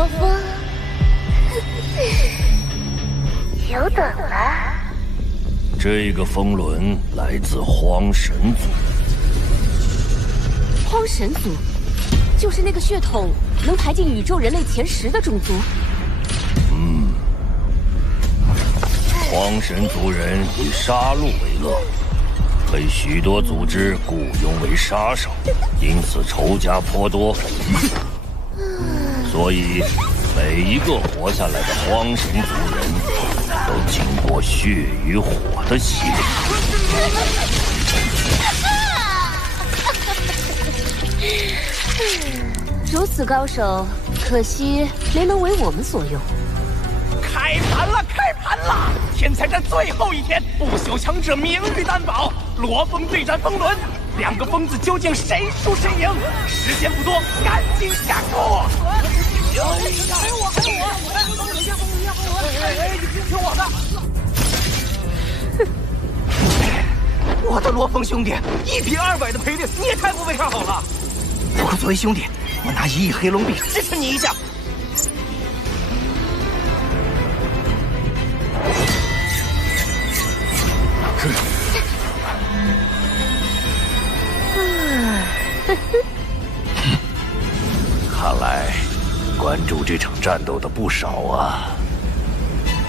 罗峰，久等了。这个风轮来自荒神族。荒神族，就是那个血统能排进宇宙人类前10的种族。荒神族人以杀戮为乐，被许多组织雇佣为杀手，因此仇家颇多。所以，每一个活下来的荒神族人都经过血与火的洗礼。如此高手，可惜没能为我们所用。开盘了，开盘了！天才战最后一天，不朽强者名誉担保，罗峰对战风轮，2个疯子究竟谁输谁赢？时间不多，赶紧下注！还有我！你听我的！我的罗峰兄弟，1比200的赔率，你也太不被看好了。不过作为兄弟，我拿1亿黑龙币支持你一下。看来关注这场战斗的不少啊。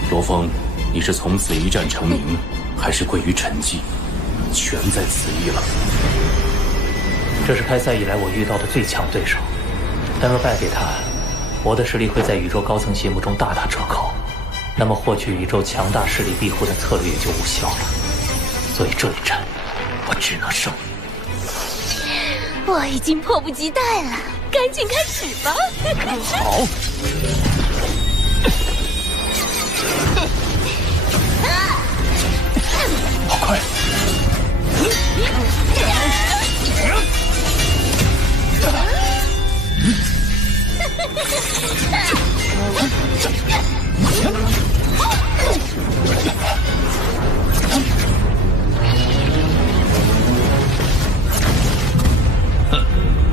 罗峰，你是从此一战成名，还是归于沉寂，全在此意了。这是开赛以来我遇到的最强对手，但若败给他，我的实力会在宇宙高层心目中大打折扣，那么获取宇宙强大势力庇护的策略也就无效了。所以这一战，我只能胜。我已经迫不及待了，赶紧开始吧！好。好快！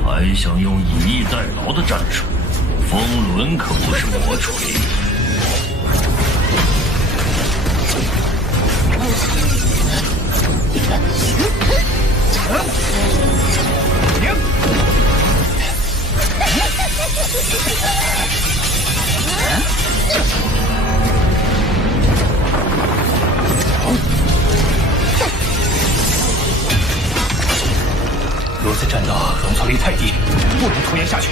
还想用以逸待劳的战术？风轮可不是魔锤。如此战斗容错率太低，不能拖延下去。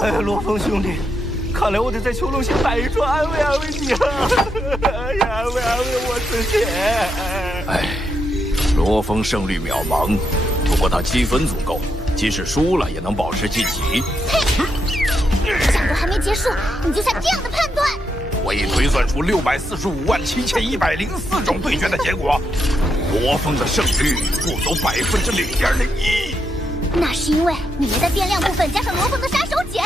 哎，罗峰兄弟，看来我得在囚笼下摆一桌安慰安慰你了，安慰安慰我自己。哎，罗峰胜率渺茫，不过他积分足够，即使输了也能保持晋级。嘿，战斗还没结束，你就下这样的判断？我已推算出6457104种对决的结果，罗峰的胜率不足0.01%。那是因为你们的变量部分加上罗峰的杀手锏。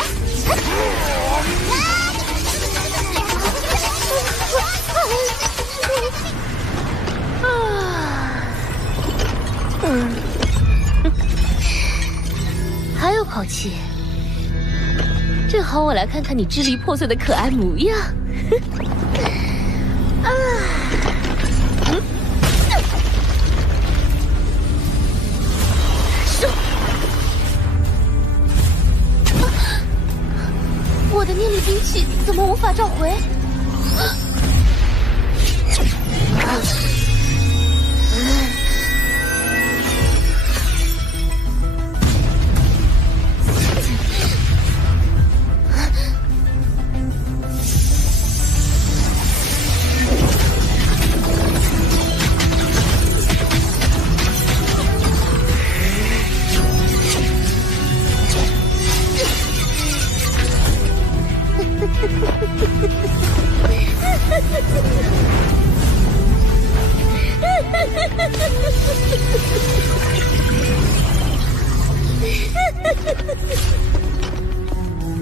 还有口气，正好我来看看你支离破碎的可爱模样。我的念力兵器怎么无法召回？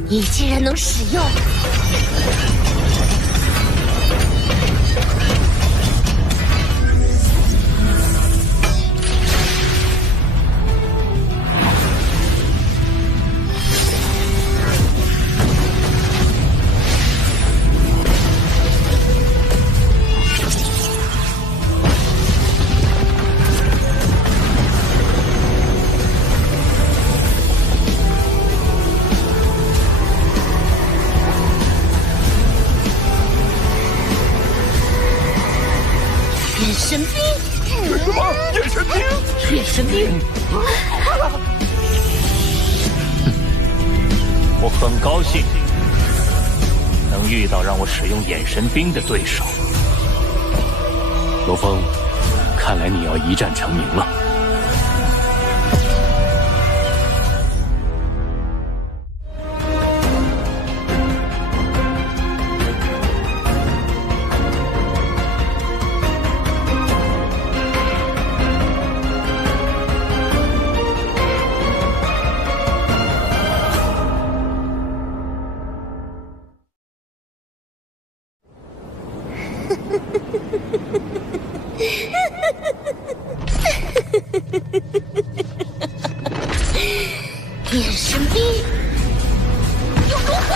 你竟然能使用！神兵！什么？眼神兵？眼神兵！我很高兴能遇到让我使用眼神兵的对手。罗峰，看来你要一战成名了。眼神兵又如何？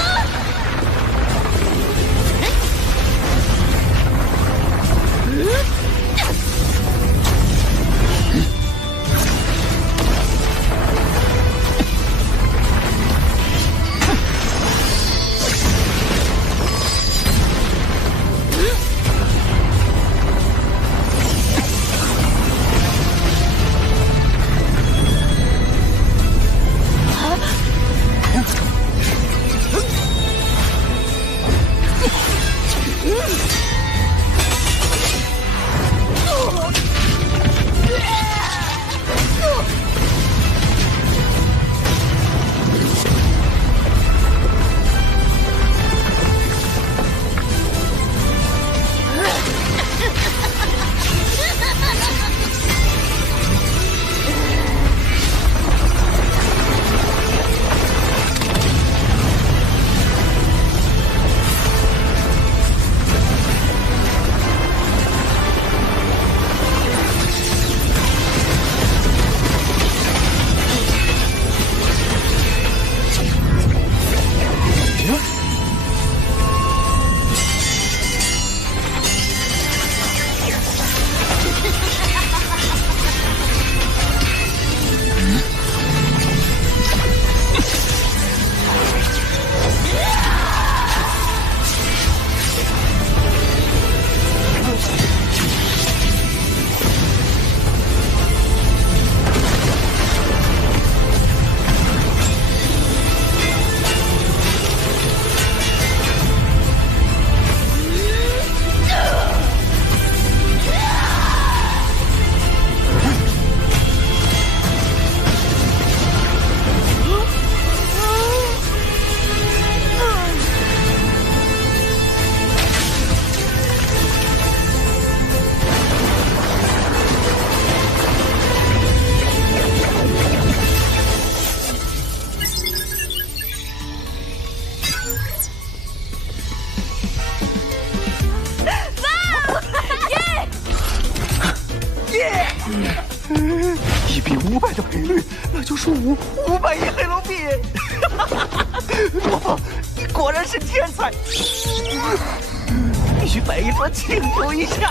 1比500的赔率，那就是500亿黑龙币。罗峰，你果然是天才，必须摆一桌庆祝一下。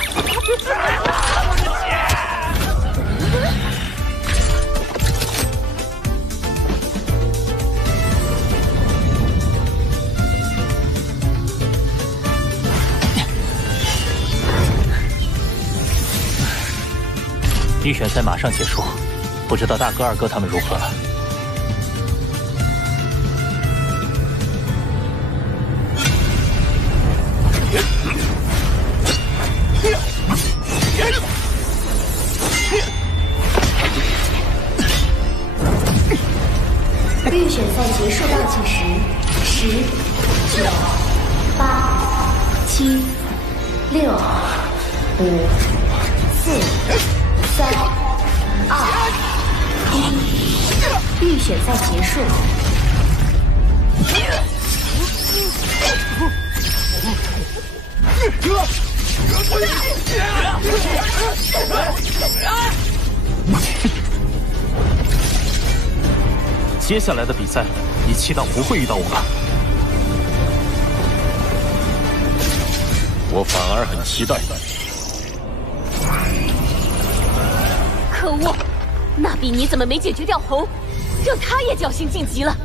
预选赛马上结束，不知道大哥、二哥他们如何了？预选赛结束倒计时：10、9、8、7、6、5、4、3、2、1，预选赛结束。接下来的比赛，你期待不会遇到我吧？我反而很期待。可恶，那比你怎么没解决掉红，让他也侥幸晋级了。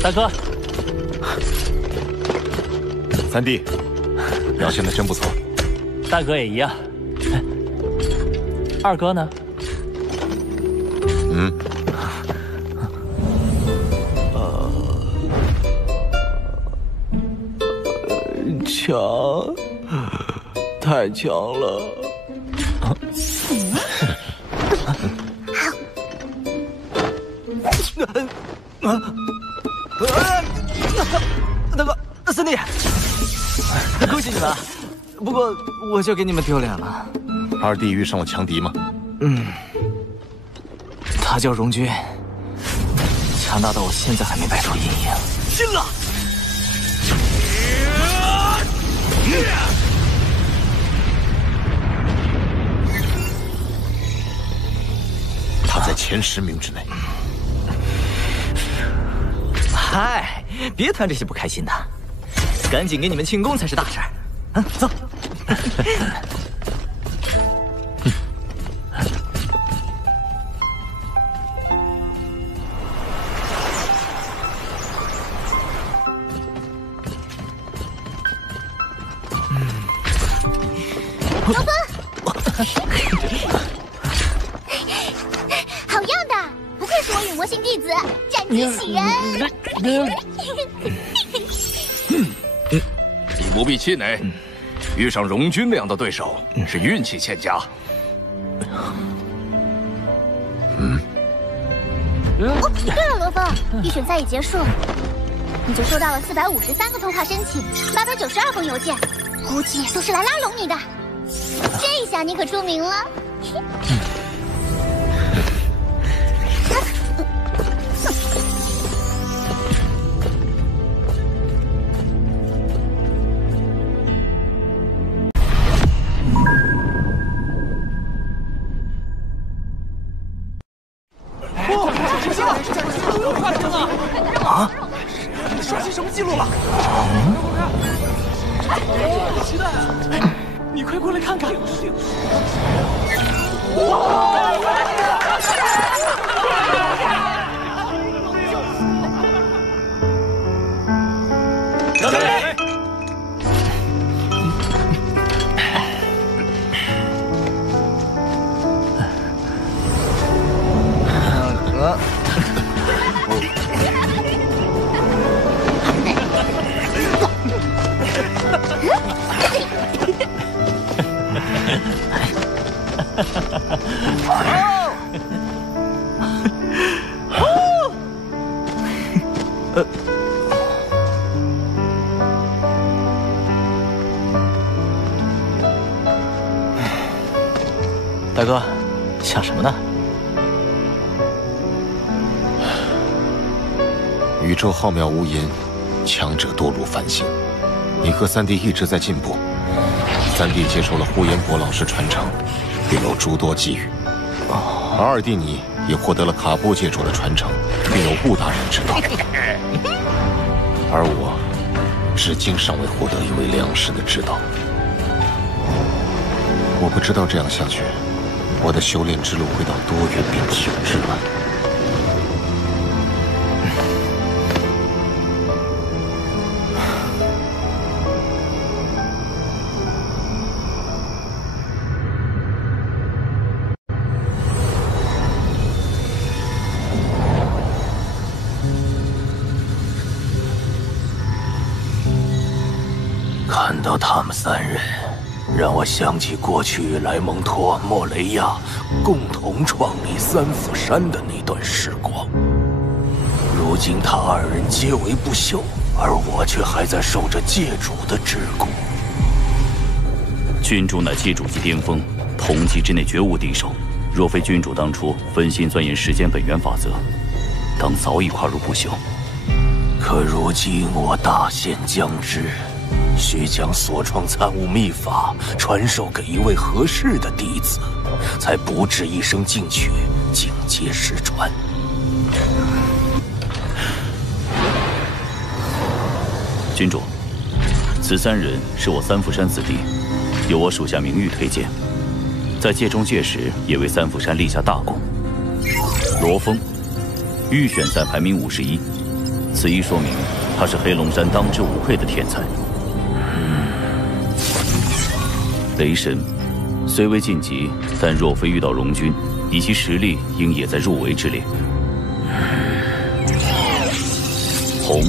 大哥，三弟，表现的真不错。大哥也一样。二哥呢？强，太强了。大哥，三弟，恭喜你们！不过我就给你们丢脸了。二弟遇上了强敌吗？他叫荣军，强大到我现在还没摆脱阴影。进了！他在前10名之内。嗨，别谈这些不开心的，赶紧给你们庆功才是大事儿。走。罗峰，好样的！不愧是我陨魔星弟子，战绩喜人。你不必气馁，遇上荣军那样的对手是运气欠佳。哦，对了，罗峰，预选赛已结束，你就收到了453个通话申请，892封邮件，估计都是来拉拢你的。这下你可出名了。啊！刷新什么记录了？期待！你快过来看看！大哥，想什么呢？宇宙浩渺无垠，强者多如繁星。你和三弟一直在进步。三弟接受了呼延博老师传承，并有诸多机遇。而二弟你也获得了卡波界主的传承，并有悟大人指导。而我，至今尚未获得一位良师的指导。我不知道这样下去，我的修炼之路会到多远并久之外。看到他们三人，让我想起过去莱蒙托、莫雷亚共同创立三府山的那段时光。如今他二人皆为不朽，而我却还在受着界主的桎梏。君主乃界主级巅峰，同级之内绝无敌手。若非君主当初分心钻研时间本源法则，当早已跨入不朽。可如今我大限将至。需将所创参悟秘法传授给一位合适的弟子，才不至一生进取，境界失传。君主，此三人是我三府山子弟，由我属下明玉推荐，在界中界时也为三府山立下大功。罗峰，预选赛排名51，此一说明他是黑龙山当之无愧的天才。雷神虽未晋级，但若非遇到荣军，以其实力，应也在入围之列。红，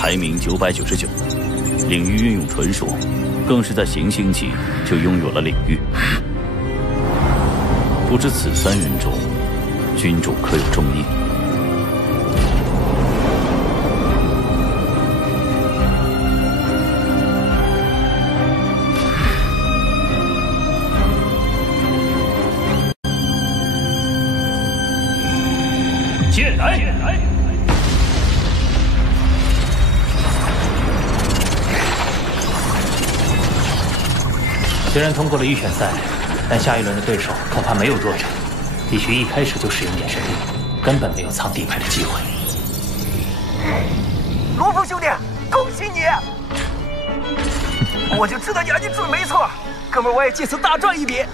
排名999，领域运用纯熟，更是在行星级就拥有了领域。不知此三人中，君主可有中意？剑来！虽然通过了预选赛，但下一轮的对手恐怕没有弱者，必须一开始就使用眼神力，根本没有藏底牌的机会。罗峰兄弟，恭喜你！我就知道杨金准没错，哥们，我也借此大赚一笔。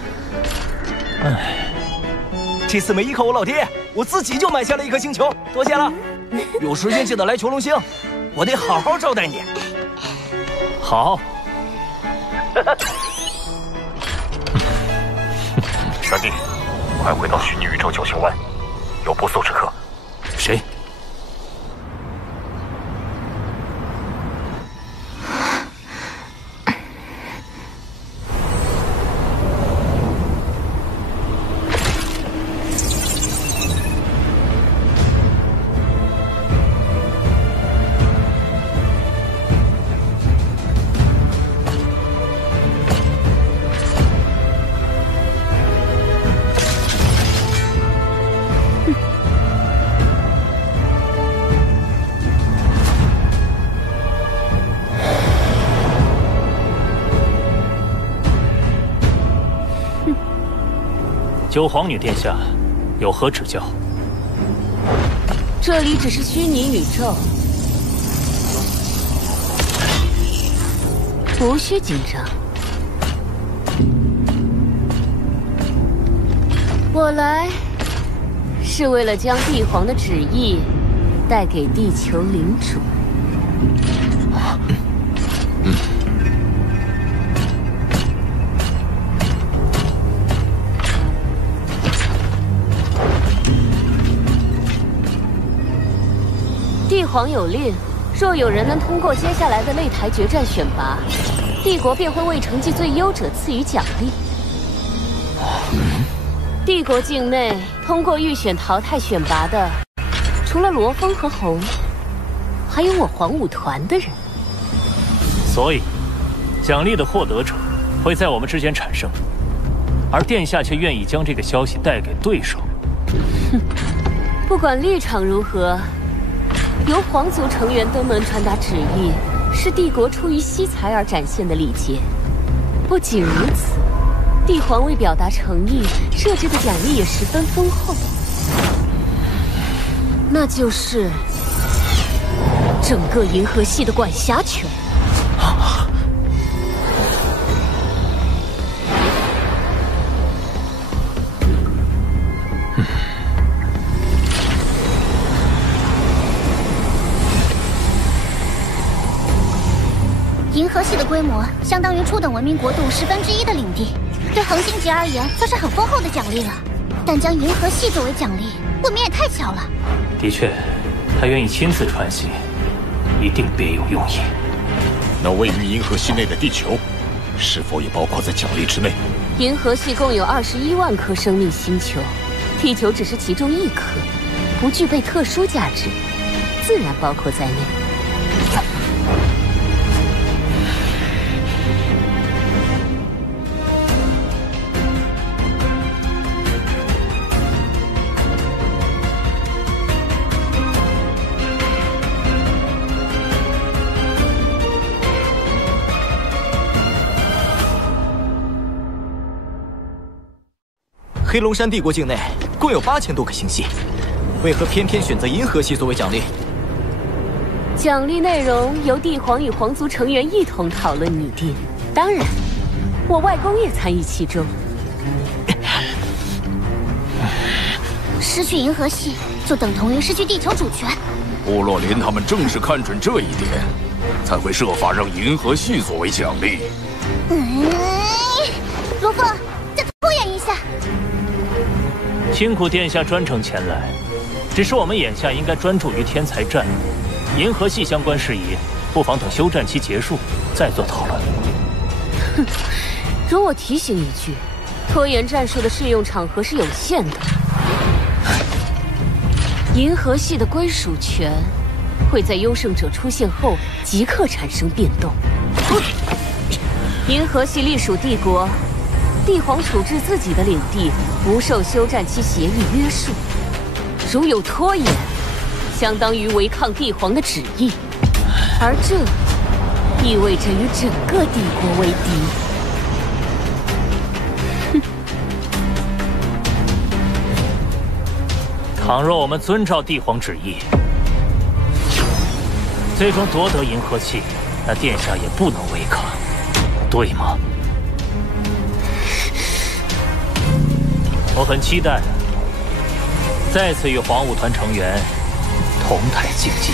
唉。这次没依靠我老爹，我自己就买下了一颗星球，多谢了。有时间记得来囚龙星，我得好好招待你。好。三弟，快回到虚拟宇宙9星湾，有不速之客。谁？九皇女殿下，有何指教？这里只是虚拟宇宙，无需紧张。我来是为了将帝皇的旨意带给地球领主。帝皇有令，若有人能通过接下来的擂台决战选拔，帝国便会为成绩最优者赐予奖励。帝国境内通过预选淘汰选拔的，除了罗峰和红，还有我黄武团的人。所以，奖励的获得者会在我们之间产生。而殿下却愿意将这个消息带给对手。哼，不管立场如何，由皇族成员登门传达旨意，是帝国出于惜才而展现的礼节。不仅如此，帝皇为表达诚意，设置的奖励也十分丰厚，那就是整个银河系的管辖权。银河系的规模相当于初等文明国度1/10的领地，对恒星级而言算是很丰厚的奖励了。但将银河系作为奖励，未免也太巧了。的确，他愿意亲自传信，一定别有用意。那位于银河系内的地球，是否也包括在奖励之内？银河系共有21万颗生命星球，地球只是其中1颗，不具备特殊价值，自然包括在内。黑龙山帝国境内共有8000多颗星系，为何偏偏选择银河系作为奖励？奖励内容由帝皇与皇族成员一同讨论拟定，当然，我外公也参与其中。失去银河系，就等同于失去地球主权。部落林他们正是看准这一点，才会设法让银河系作为奖励。罗峰，再拖延一下。辛苦殿下专程前来，只是我们眼下应该专注于天才战，银河系相关事宜，不妨等休战期结束再做讨论。哼，容我提醒一句，拖延战术的适用场合是有限的。银河系的归属权会在优胜者出现后即刻产生变动。银河系隶属帝国，帝皇处置自己的领地，不受休战期协议约束。如有拖延，相当于违抗帝皇的旨意，而这意味着与整个帝国为敌。倘若我们遵照帝皇旨意，最终夺得银河系，那殿下也不能违抗，对吗？我很期待再次与皇武团成员同台竞技。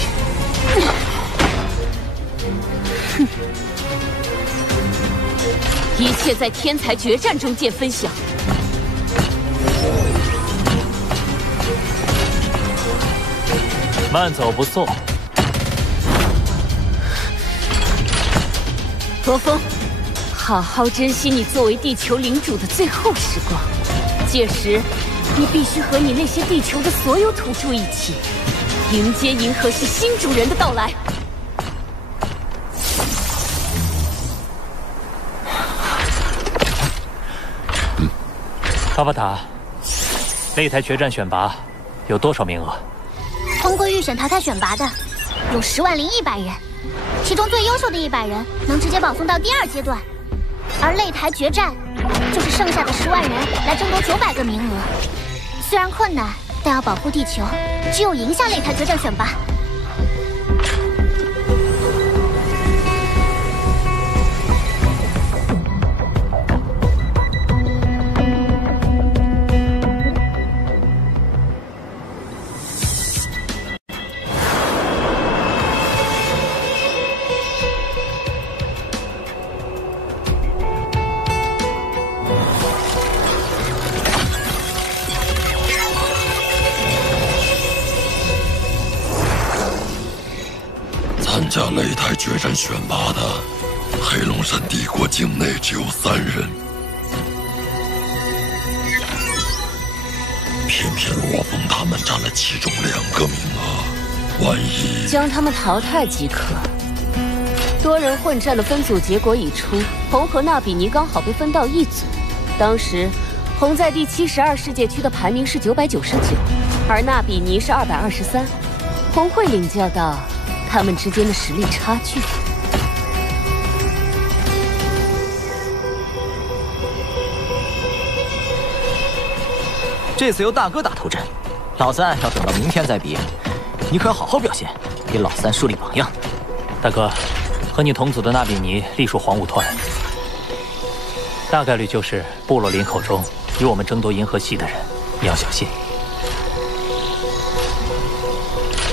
一切在天才决战中见分晓。慢走不送。罗峰，好好珍惜你作为地球领主的最后时光。届时，你必须和你那些地球的所有土著一起，迎接银河系新主人的到来。巴巴塔，擂台决战选拔有多少名额？通过预选淘汰选拔的有100100人，其中最优秀的100人能直接保送到第2阶段，而擂台决战就是剩下的10万人来争夺900个名额。虽然困难，但要保护地球，只有赢下擂台决战选拔。参加擂台决战选拔的黑龙山帝国境内只有3人，偏偏罗峰他们占了其中2个名额，万一将他们淘汰即可。多人混战的分组结果已出，红和纳比尼刚好被分到一组。当时红在第72世界区的排名是999，而纳比尼是223。红会领教到他们之间的实力差距。这次由大哥打头阵，老三要等到明天再比。你可要好好表现，给老三树立榜样。大哥，和你同组的纳比尼隶属黄武团，大概率就是部落林口中与我们争夺银河系的人，你要小心。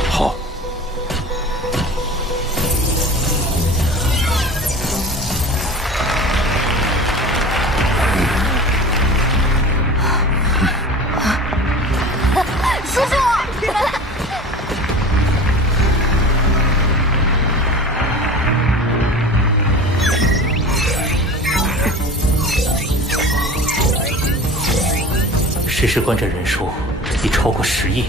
好。叔叔，实时观战人数已超过10亿。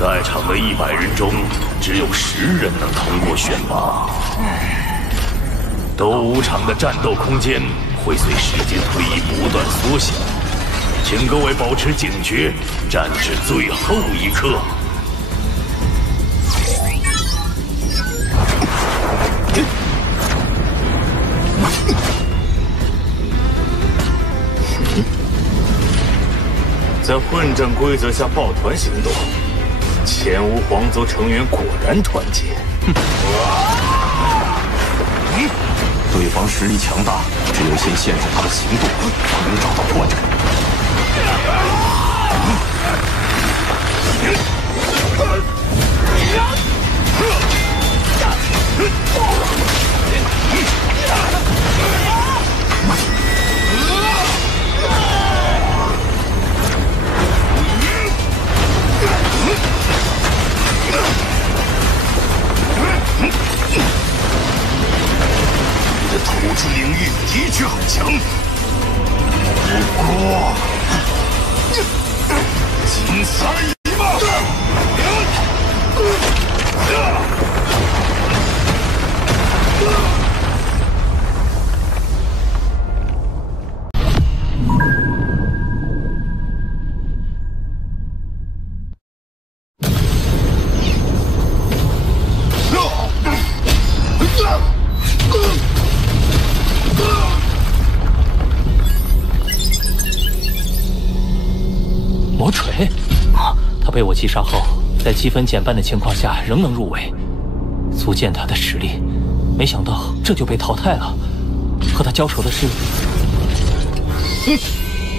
在场的100人中，只有10人能通过选拔。斗武场的战斗空间会随时间推移不断缩小，请各位保持警觉，战至最后一刻。在混战规则下抱团行动，前无皇族成员果然团结。对方实力强大，只有先限制他的行动，才能找到破绽。你的土之领域的确很强，不过仅此而已嘛。魔锤，他被我击杀后，在积分减半的情况下仍能入围，足见他的实力。没想到这就被淘汰了。和他交手的是，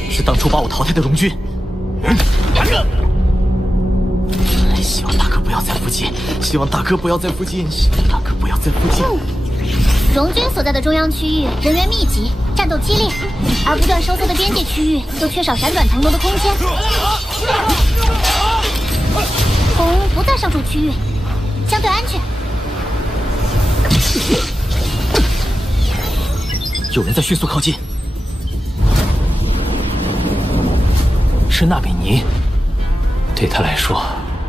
是当初把我淘汰的荣军。希望大哥不要在附近，希望大哥不要在附近，希望大哥不要在附近。荣军所在的中央区域人员密集，战斗激烈，而不断收缩的边界区域又缺少闪转腾挪的空间。红不在上述区域，相对安全。有人在迅速靠近，是纳比尼。对他来说，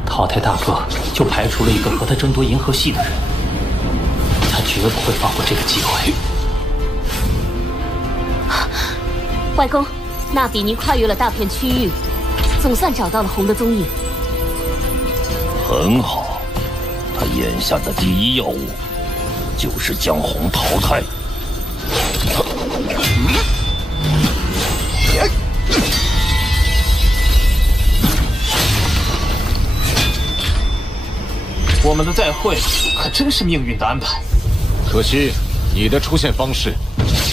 淘汰大哥就排除了一个和他争夺银河系的人，他绝不会放过这个机会。外公，纳比尼跨越了大片区域，总算找到了红的踪影。很好，他眼下的第一要务就是将红淘汰。我们的再会可真是命运的安排。可惜，你的出现方式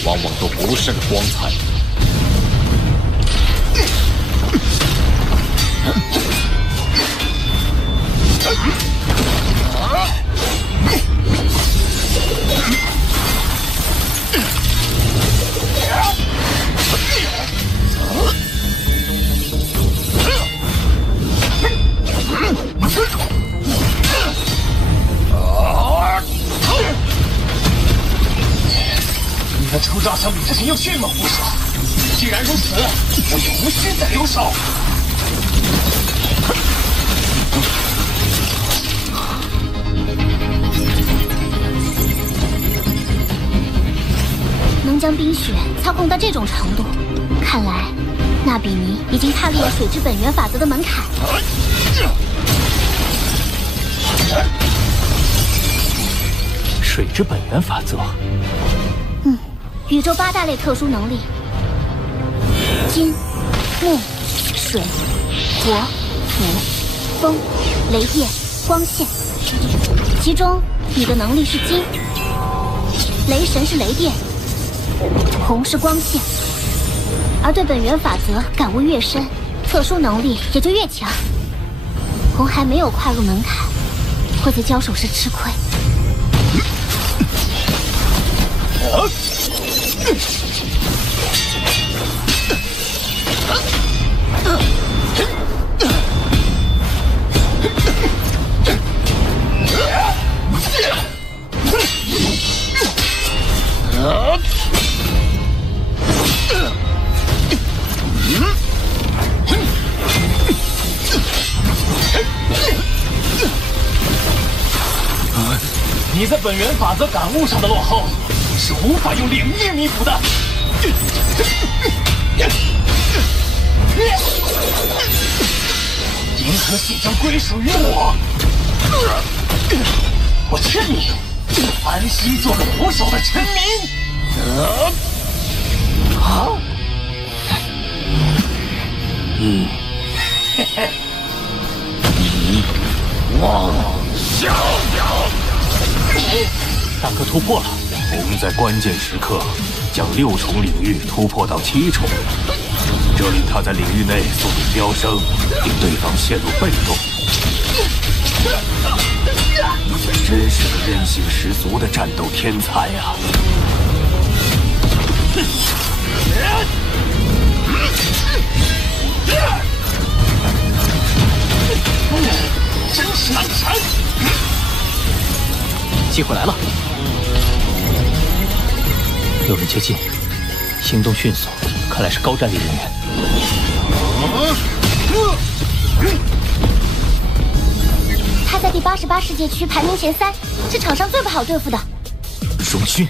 往往都不甚光彩。你的出招相比之前又迅猛不少。既然如此，我也无需再留手。能将冰雪操控到这种程度，看来纳比尼已经踏入了水之本源法则的门槛。水之本源法则。宇宙8大类特殊能力：金、木、水、火、土、风、雷电、光线。其中你的能力是金，雷神是雷电，红是光线。而对本源法则感悟越深，特殊能力也就越强。红还没有跨入门槛，会在交手时吃亏。你在本源法则感悟上的落后，是无法用领域弥补的。银河系将归属于我，我劝你安心做个腐朽的臣民。嘿嘿，你妄想！大哥突破了，红在关键时刻将6重领域突破到7重，这令他在领域内速度飙升，令对方陷入被动。真是个韧性十足的战斗天才啊！真是难缠。机会来了，有人接近，行动迅速，看来是高战力人员。他在第88世界区排名前3，是场上最不好对付的。荣勋，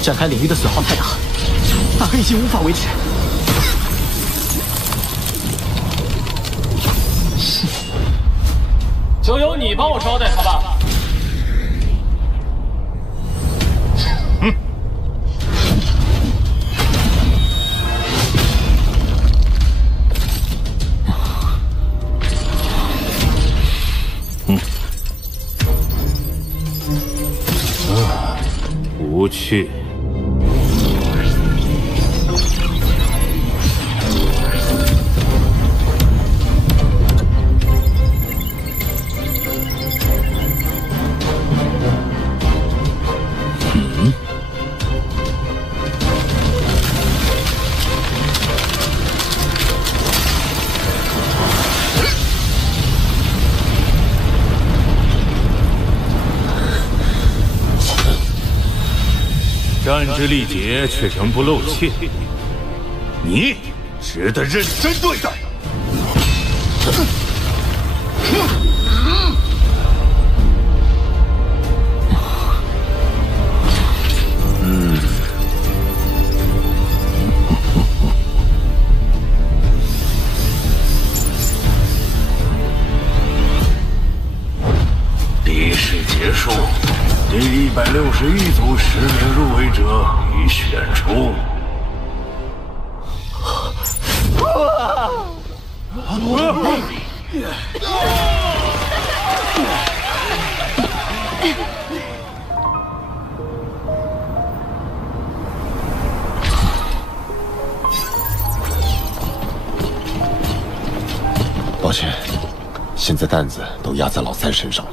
展开领域的损耗太大，大哥已经无法维持。就由你帮我招待他吧。无趣。战之力竭却仍不露怯，你值得认真对待。比试结束，第161组10名入围者已选出。抱歉，现在担子都压在老三身上了。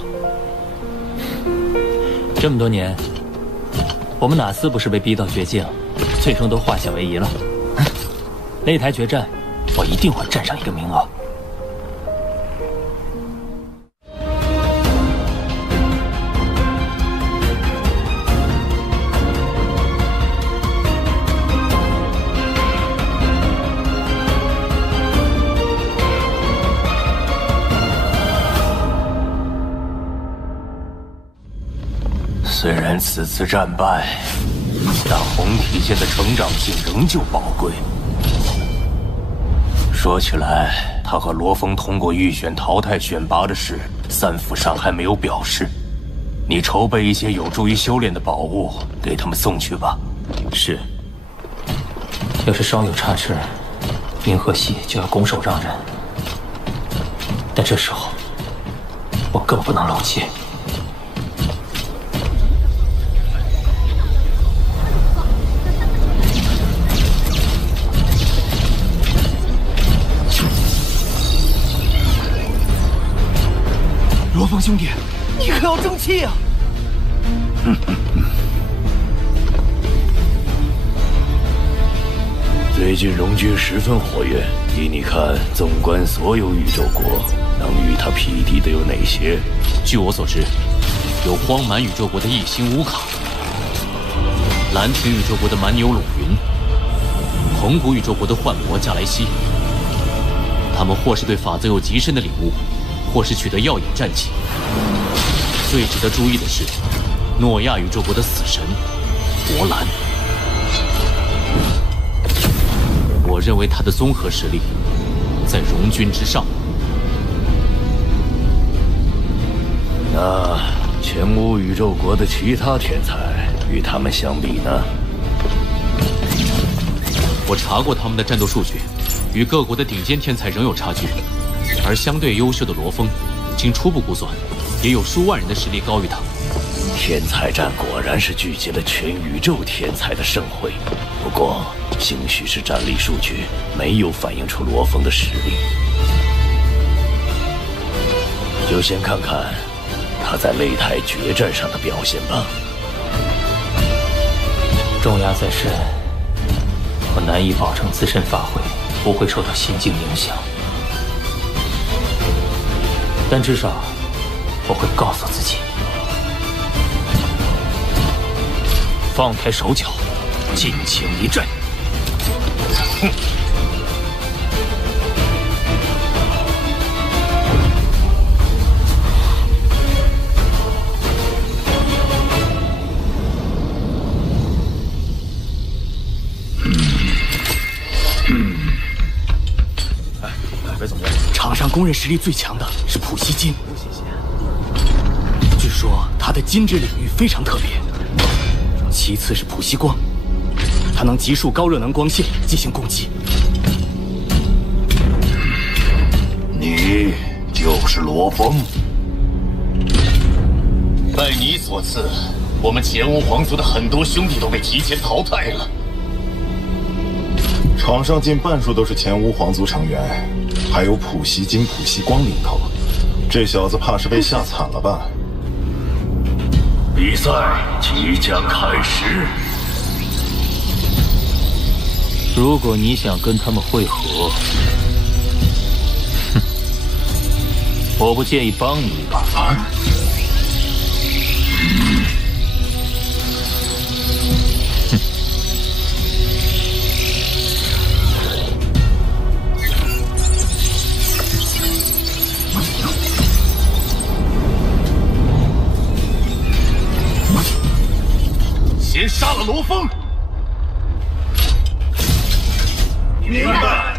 这么多年，我们哪次不是被逼到绝境，最终都化险为夷了？擂台决战，我一定会占上一个名额。虽然此次战败，但红体线的成长性仍旧宝贵。说起来，他和罗峰通过预选淘汰选拔的事，三府上还没有表示。你筹备一些有助于修炼的宝物，给他们送去吧。是。要是稍有差池，银河系就要拱手让人。但这时候，我更不能露怯。罗峰兄弟，你可要争气啊！最近荣军十分活跃，依你看，纵观所有宇宙国，能与他匹敌的有哪些？据我所知，有荒蛮宇宙国的异星乌卡，蓝庭宇宙国的蛮牛陇云，红谷宇宙国的幻魔加莱西。他们或是对法则有极深的领悟，或是取得耀眼战绩。最值得注意的是，诺亚宇宙国的死神博兰。我认为他的综合实力在荣军之上。那前5宇宙国的其他天才与他们相比呢？我查过他们的战斗数据，与各国的顶尖天才仍有差距。而相对优秀的罗峰，经初步估算，也有数万人的实力高于他。天才战果然是聚集了全宇宙天才的盛会，不过兴许是战力数据没有反映出罗峰的实力。就先看看他在擂台决战上的表现吧。重压在身，我难以保证自身发挥不会受到心境影响。但至少，我会告诉自己，放开手脚，尽情一战。哼！别怎么样？场上公认实力最强的是普希金。据说他的金之领域非常特别。其次是普希光，他能集束高热能光线进行攻击。你就是罗峰。拜你所赐，我们前无皇族的很多兄弟都被提前淘汰了。场上近半数都是前无皇族成员，还有普希金、普希光领头，这小子怕是被吓惨了吧？比赛即将开始。如果你想跟他们会合，哼，我不介意帮你一把。了罗峰。明白。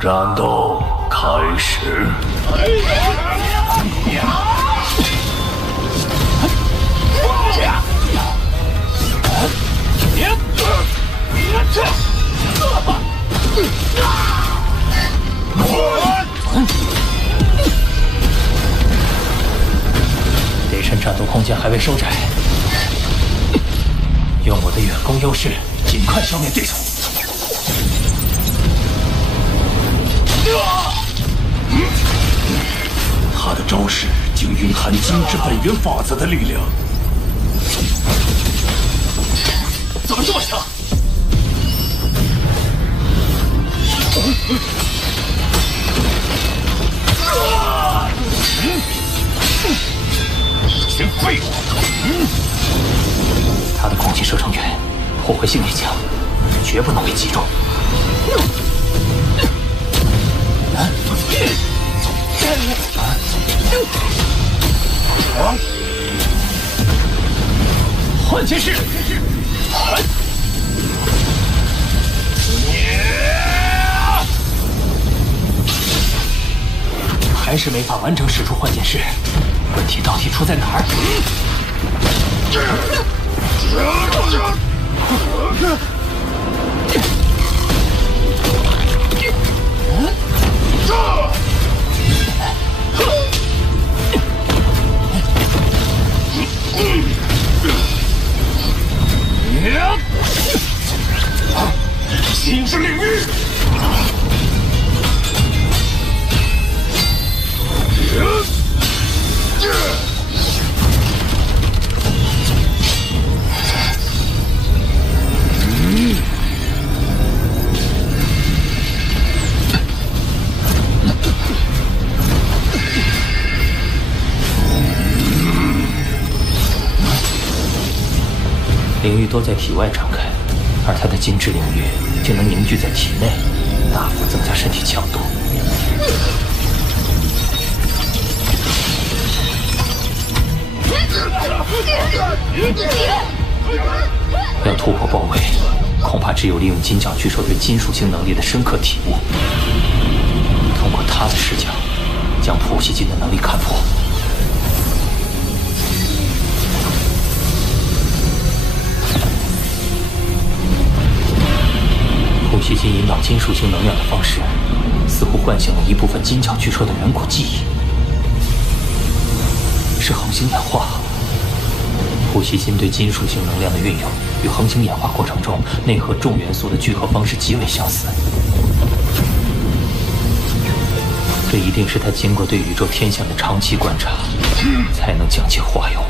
战斗开始。这阵战斗空间还未收窄，用我的远攻优势，尽快消灭对手。他的招式竟蕴含金之本源法则的力量，怎么这么强？这些废物！他的空气射程远，破坏性也强，绝不能被击中。换剑式，还是没法完成使出换剑式，问题到底出在哪儿？心之领域。领域多在体外展开，而他的金之领域竟能凝聚在体内，大幅增加身体强度。要突破包围，恐怕只有利用金角巨兽对金属性能力的深刻体悟，通过他的视角，将普希金的能力看破。普希金引导金属性能量的方式，似乎唤醒了一部分金角巨兽的远古记忆，是恒星演化。普希金对金属性能量的运用，与恒星演化过程中内核重元素的聚合方式极为相似。这一定是他经过对宇宙天象的长期观察，才能将其化用。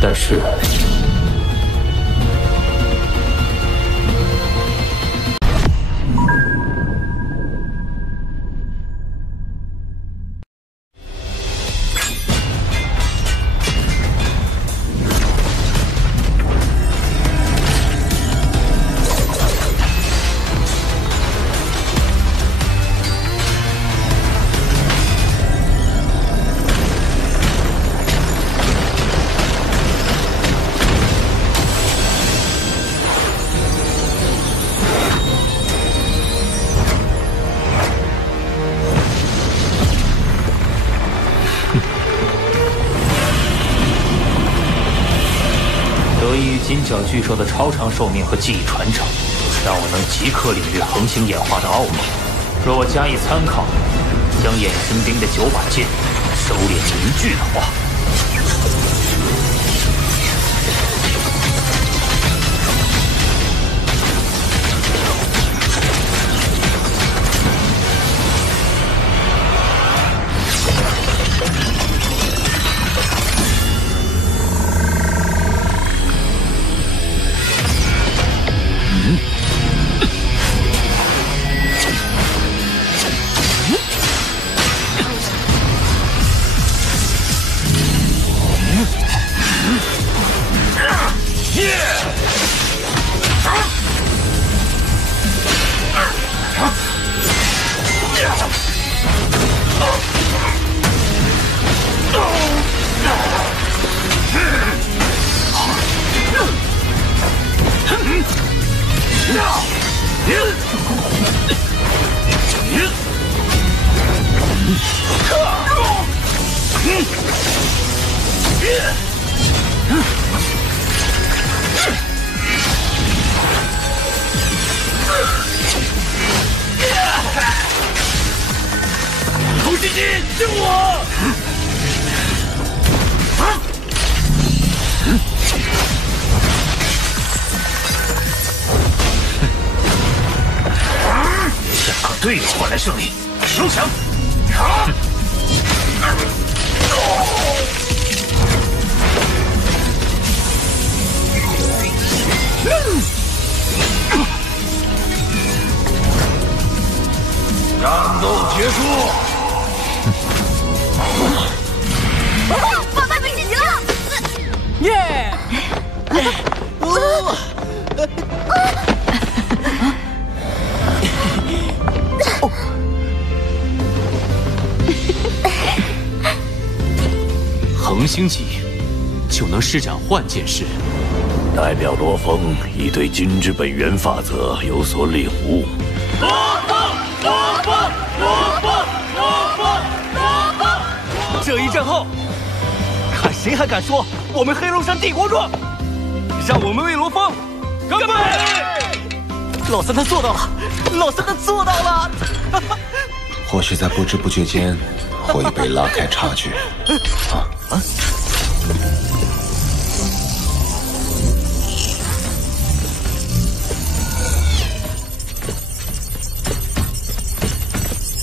但是，金角巨兽的超长寿命和记忆传承，让我能即刻领略恒星演化的奥秘。若我加以参考，将衍神兵的9把剑收敛凝聚的话，弟，救我！想靠队友换来胜利，休想！战斗结束！宝贝被晋级了！耶！恒星级就能施展幻剑式，代表罗峰已对君之本源法则有所领悟。这一战后，看谁还敢说我们黑龙山帝国弱！让我们为罗峰干杯！老三他做到了，老三他做到了！或许在不知不觉间会被拉开差距。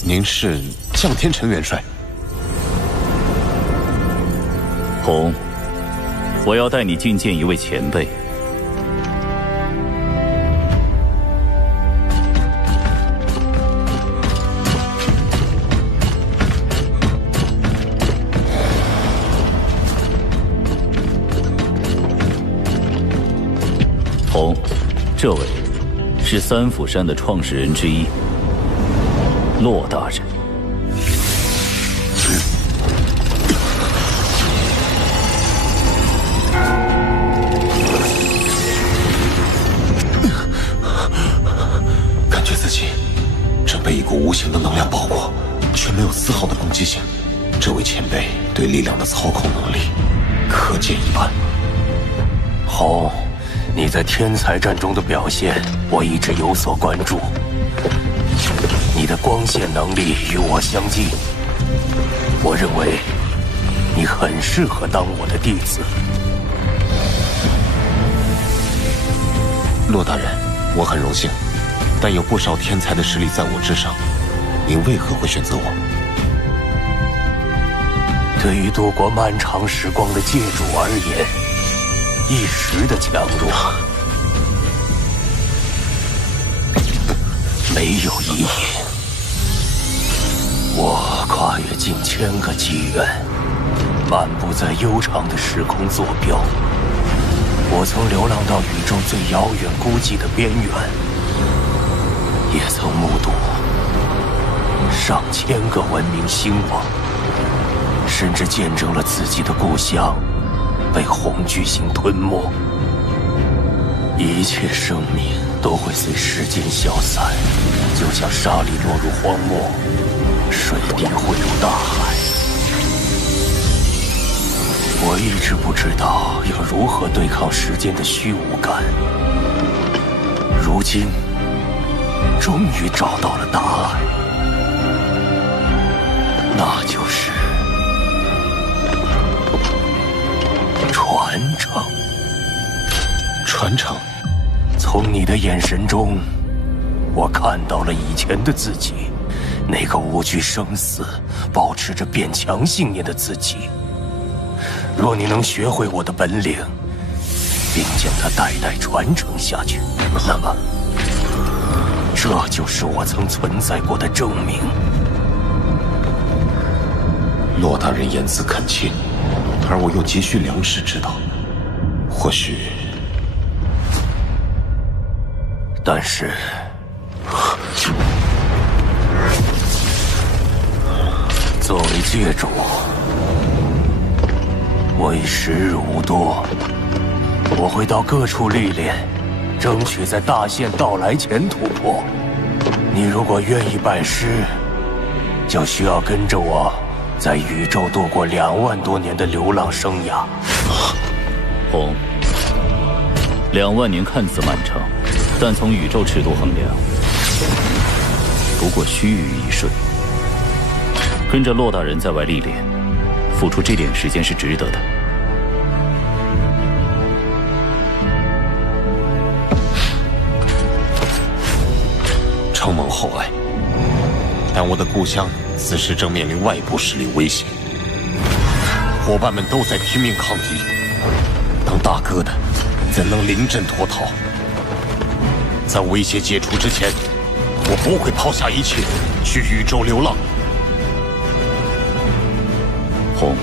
您是向天辰元帅。红，我要带你觐见一位前辈。红，这位是三府山的创始人之一，骆大人。感觉自己正被一股无形的能量包裹，却没有丝毫的攻击性。这位前辈对力量的操控能力可见一斑。红，你在天才战中的表现，我一直有所关注。你的光线能力与我相近，我认为你很适合当我的弟子。骆大人，我很荣幸，但有不少天才的实力在我之上，您为何会选择我？对于度过漫长时光的界主而言，一时的强弱没有意义。我跨越近1000个纪元，漫步在悠长的时空坐标。我曾流浪到宇宙最遥远孤寂的边缘，也曾目睹上千个文明兴亡，甚至见证了自己的故乡被红巨星吞没。一切生命都会随时间消散，就像沙粒落入荒漠，水滴汇入大海。我一直不知道要如何对抗时间的虚无感，如今终于找到了答案，那就是传承。传承。从你的眼神中，我看到了以前的自己，那个无惧生死、保持着变强信念的自己。若你能学会我的本领，并将它代代传承下去，那么，这就是我曾存在过的证明。骆大人言辞恳切，而我又急需粮食之道，或许。但是，作为界主，我已时日无多，我会到各处历练，争取在大限到来前突破。你如果愿意拜师，就需要跟着我，在宇宙度过2万多年的流浪生涯。红，2万年看似漫长，但从宇宙尺度衡量，不过须臾一瞬。跟着骆大人在外历练，付出这点时间是值得的。承蒙厚爱，但我的故乡此时正面临外部势力威胁，伙伴们都在拼命抗敌。当大哥的，怎能临阵脱逃？在威胁解除之前，我不会抛下一切去宇宙流浪。红，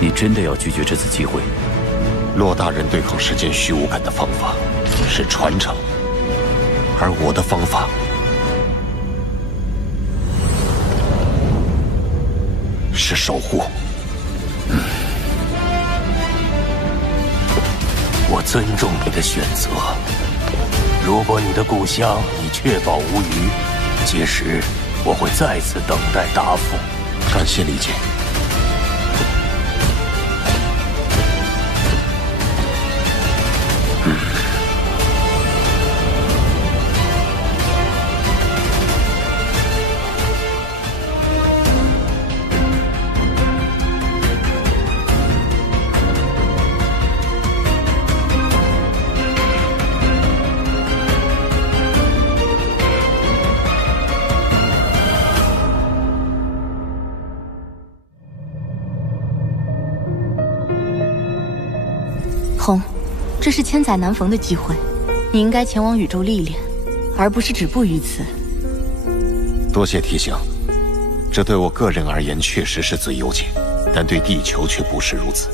你真的要拒绝这次机会？骆大人对抗世间虚无感的方法是传承，而我的方法是守护。我尊重你的选择。如果你的故乡你确保无虞，届时我会再次等待答复。感谢理解。红，这是千载难逢的机会，你应该前往宇宙历练，而不是止步于此。多谢提醒，这对我个人而言确实是最优解，但对地球却不是如此。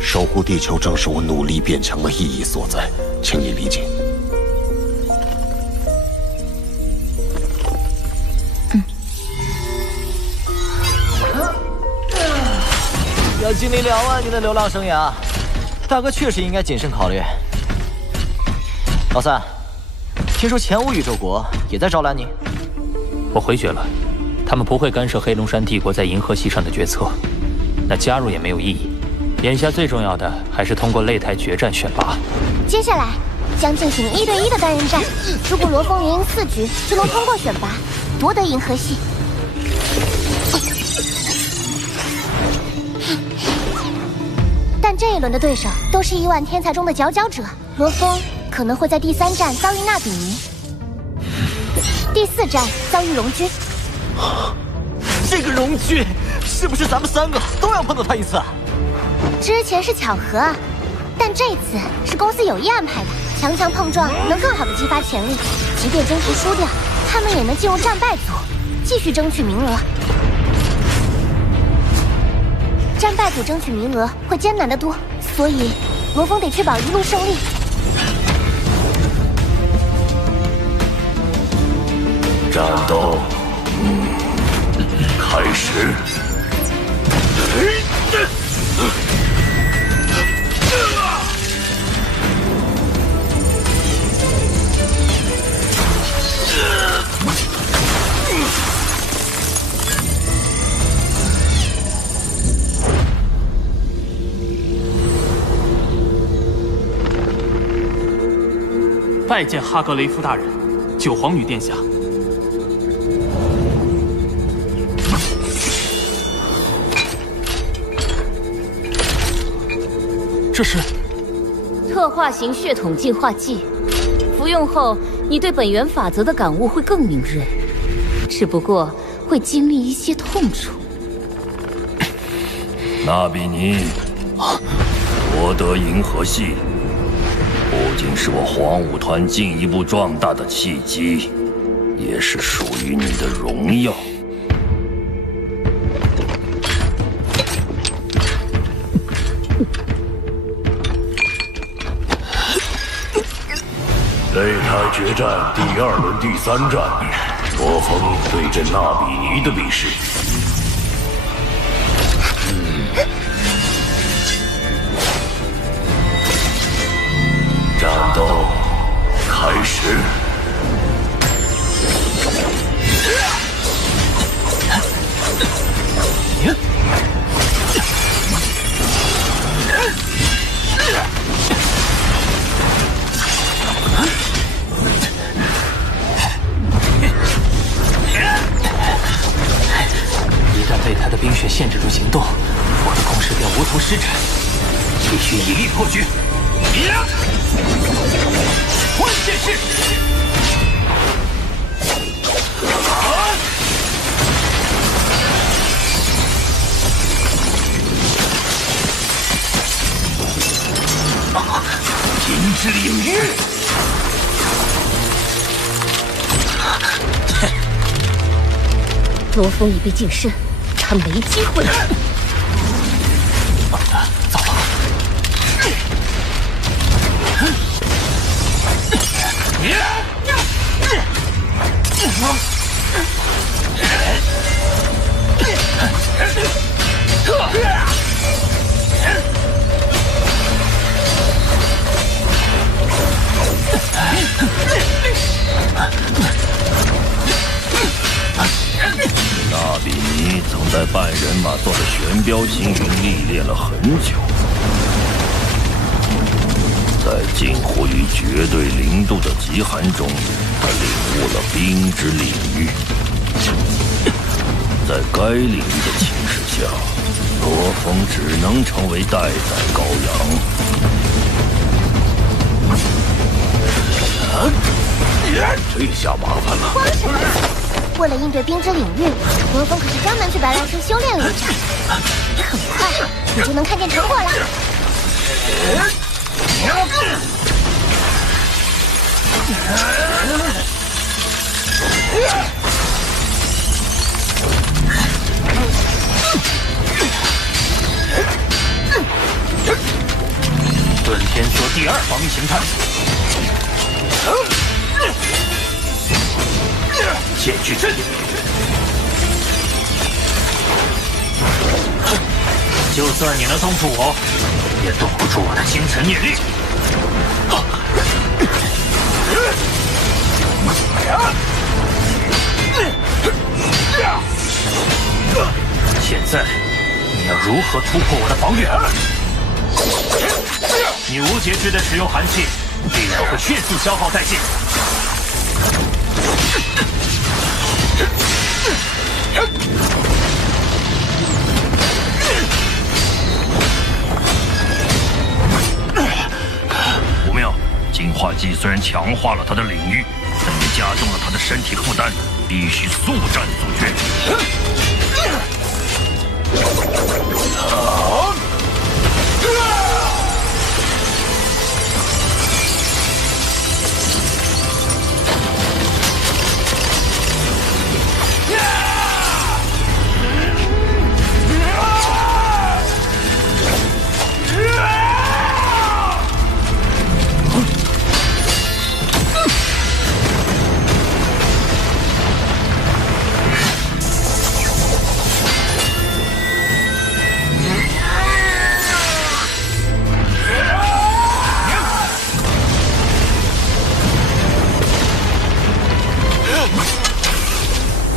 守护地球正是我努力变强的意义所在，请你理解。要尽力了啊，你的流浪生涯。大哥确实应该谨慎考虑。老三，听说前无宇宙国也在招揽你。我回绝了，他们不会干涉黑龙山帝国在银河系上的决策，那加入也没有意义。眼下最重要的还是通过擂台决战选拔。接下来将进行1对1的单人战，如果罗峰赢4局就能通过选拔，夺得银河系。但这一轮的对手都是亿万天才中的佼佼者，罗峰可能会在第3战遭遇纳比尼，第4战遭遇荣居。这个荣居是不是咱们3个都要碰到他一次？之前是巧合啊，但这次是公司有意安排的。强强碰撞能更好的激发潜力，即便征途输掉，他们也能进入战败组，继续争取名额。战败组争取名额会艰难得多，所以罗峰得确保一路胜利。战斗开始。拜见哈格雷夫大人，九皇女殿下。这是特化型血统净化剂，服用后你对本源法则的感悟会更敏锐，只不过会经历一些痛楚。纳比尼，夺得银河系，不仅是我黄武团进一步壮大的契机，也是属于你的荣耀。擂台决战第2轮第3战，罗峰对阵纳比尼的比试。战斗开始。一旦擂台的的冰雪限制住行动，我的攻势便无从施展，必须以力破局。换剑式！冰之领域！罗峰已被近身，他没机会了。糟了！那比尼曾在半人马座的玄标星云历练了很久，在近乎于绝对零度的极寒中，他领悟了冰之领域。在该领域的侵蚀下，罗峰只能成为待宰羔羊。这下麻烦了。慌什么？为了应对冰之领域，罗峰可是专门去白狼山修炼了一场。很快，你就能看见成果了。遁天梭第二防御形态。剑去阵，就算你能冻住我，也冻不住我的精神念力。现在你要如何突破我的防御？你无节制的使用寒气，必然会迅速消耗殆尽。不妙，净化剂虽然强化了他的领域，但也加重了他的身体负担，必须速战速决。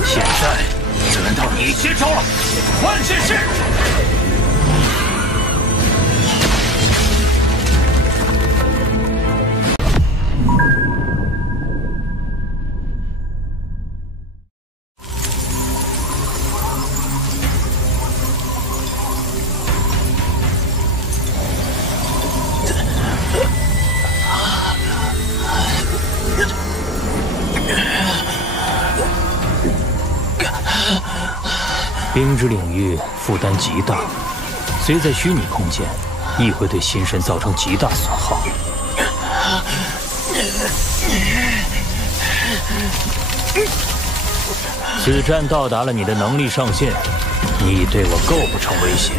现在轮到你接招了，换剑式！冰之领域负担极大，虽在虚拟空间，亦会对心神造成极大损耗。此战到达了你的能力上限，你已对我构不成威胁。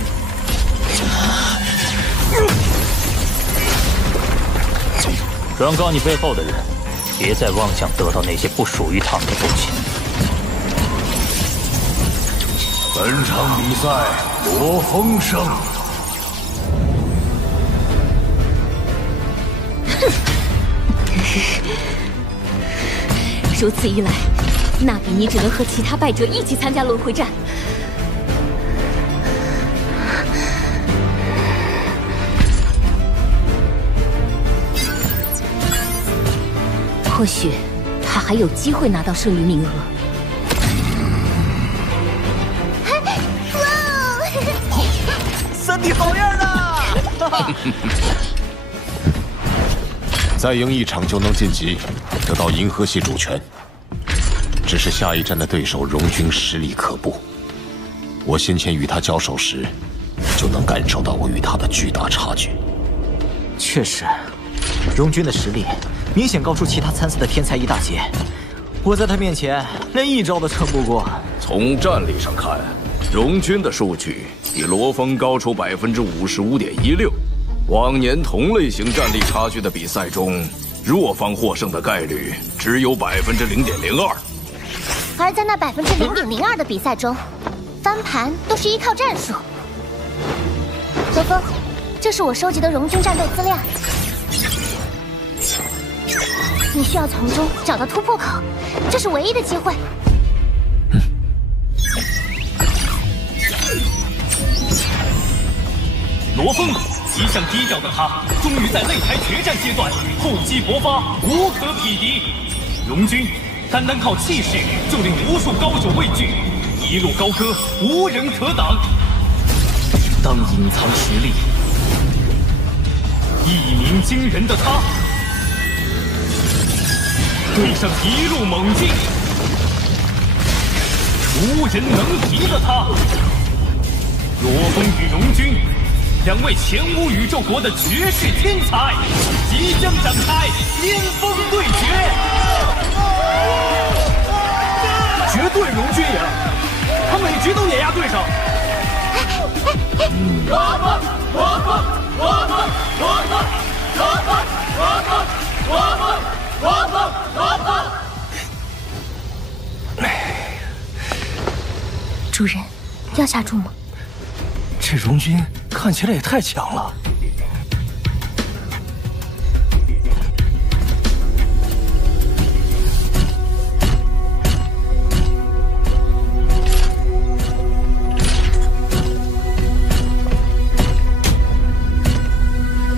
转告你背后的人，别再妄想得到那些不属于他们的东西。本场比赛，罗峰胜。如此一来，那比你只能和其他败者一起参加轮回战。或许他还有机会拿到剩余名额。哇！你好样的！再赢一场就能晋级，得到银河系主权。只是下一站的对手荣军实力可怖，我先前与他交手时，就能感受到我与他的巨大差距。确实，荣军的实力明显高出其他参赛的天才一大截，我在他面前连一招都撑不过。从战力上看，荣军的数据比罗峰高出55.16%。往年同类型战力差距的比赛中，弱方获胜的概率只有0.02%。而在那0.02%的比赛中，翻盘都是依靠战术。罗峰，这是我收集的荣军战斗资料，你需要从中找到突破口，这是唯一的机会。罗峰，一向低调的他，终于在擂台决战阶段厚积薄发，无可匹敌。荣军单靠气势就令无数高手畏惧，一路高歌，无人可挡。当隐藏实力一鸣惊人的他，对上一路猛进无人能敌的他，罗峰与荣军。两位前无宇宙国的绝世天才即将展开巅峰对决，绝对荣军赢，他每局都碾压对手。主人，要下注吗？这荣军看起来也太强了。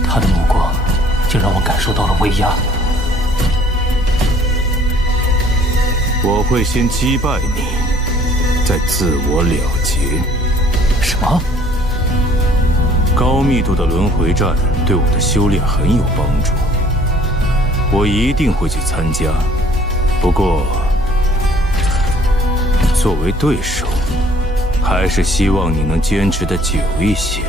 他的目光竟让我感受到了威压。我会先击败你，再自我了结。什么？高密度的轮回战对我的修炼很有帮助，我一定会去参加。不过，作为对手，还是希望你能坚持得久一些。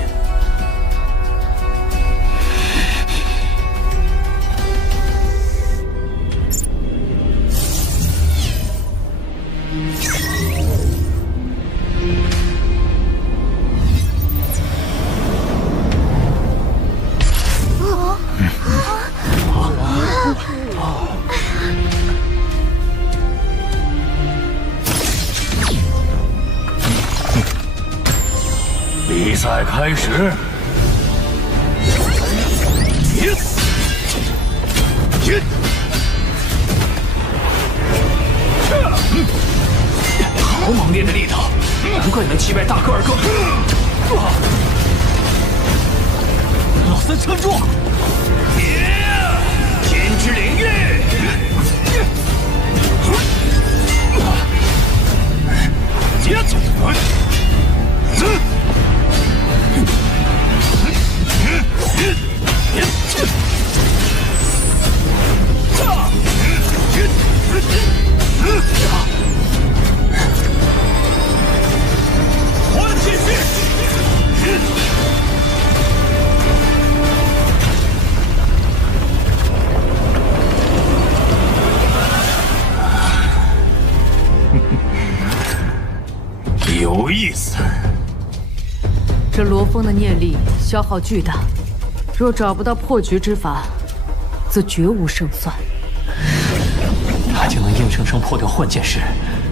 比赛开始。好猛烈的力道，难怪能击败大哥二哥。老三撑住！天之领域！我继续。有意思。这罗峰的念力消耗巨大，若找不到破局之法，则绝无胜算。他竟能硬生生破掉幻剑士，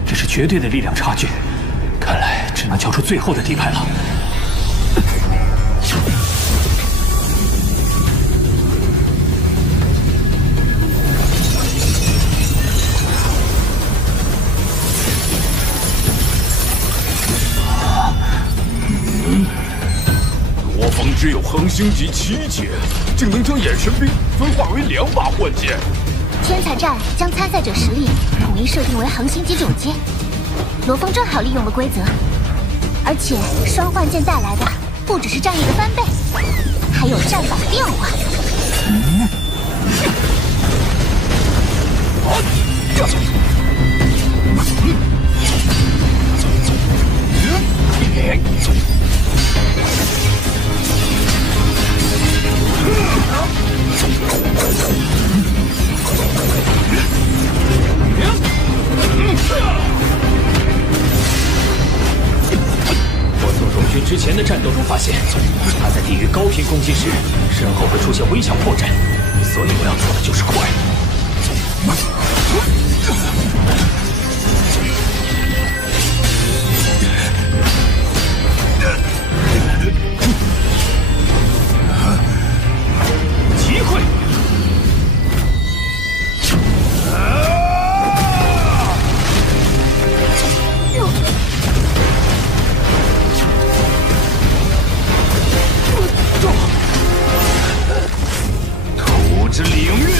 这是绝对的力量差距。看来只能交出最后的底牌了。罗峰只有恒星级7阶，竟能将眼神兵分化为2把幻剑。天才战将参赛者实力统一设定为恒星级9阶，罗峰正好利用了规则，而且双幻剑带来的不只是战力的翻倍，还有战法的变化。我从荣军之前的战斗中发现，他在抵御高频攻击时，身后会出现围墙破绽，所以我要做的就是快。机会！土之领域。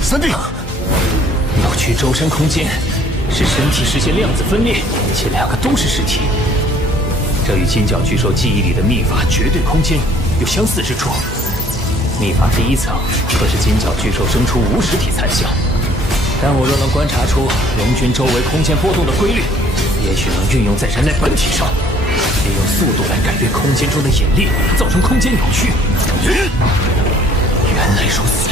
三弟，扭曲周身空间，使身体实现量子分裂，且两个都是实体。这与金角巨兽记忆里的秘法绝对空间有相似之处。秘法第一层可使金角巨兽生出无实体残像，但我若能观察出龙君周围空间波动的规律，也许能运用在人类本体上，利用速度来改变空间中的引力，造成空间扭曲。原来如此。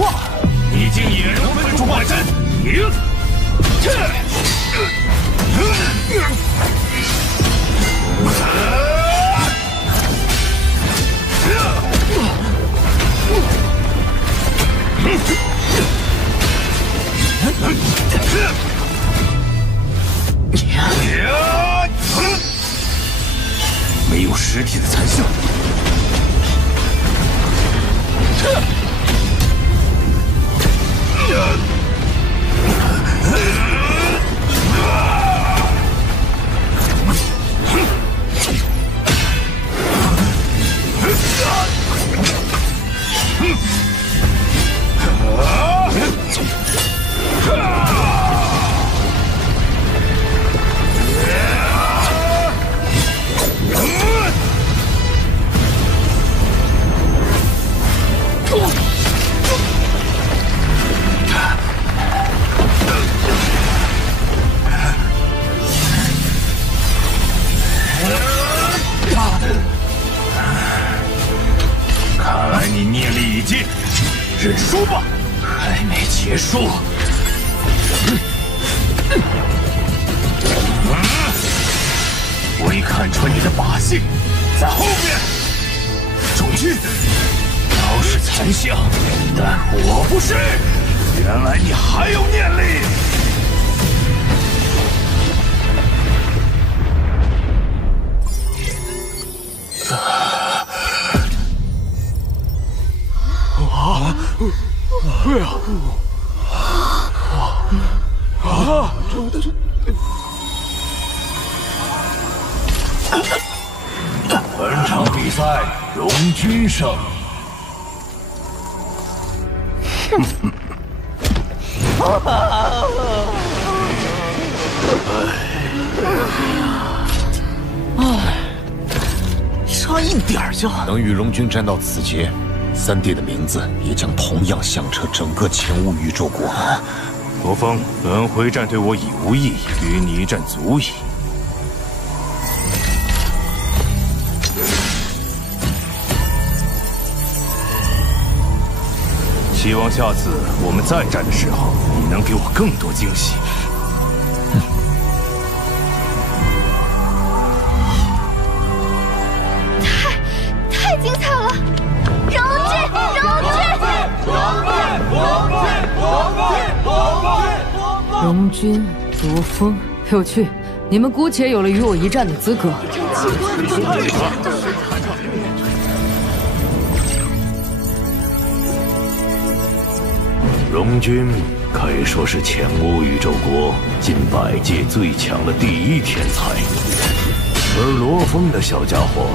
哇！你竟也能分出半身，赢！没有实体的残像。看来你念力已尽，认输吧，还没结束。我已看穿你的把戏，在后面。中狙，都是残像，但我不是。原来你还有念力。对啊！本场比赛荣军胜。差一点就能与荣军战到此节，三弟的名字也将同样响彻整个前无宇宙国。罗峰，轮回战对我已无意义，与你一战足矣。希望下次我们再战的时候，你能给我更多惊喜。太精彩了！龙君、罗峰，有趣。你们姑且有了与我一战的资格。荣君可以说是前无宇宙国近100届最强的第1天才，而罗峰的小家伙，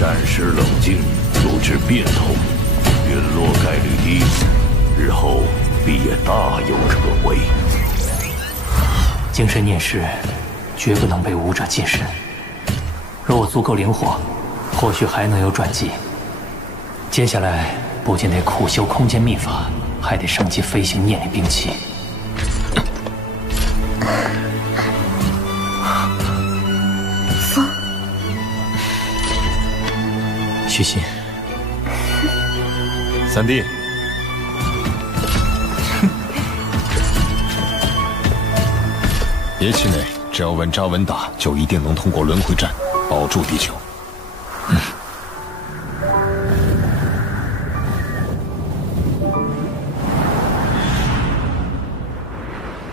暂时冷静，素质变通，陨落概率低，日后必也大有可为。精神念世，绝不能被武者近身。若我足够灵活，或许还能有转机。接下来不仅得苦修空间秘法，还得升级飞行念力兵器。风，虚心，三弟，别气馁，只要稳扎稳打，就一定能通过轮回战，保住地球。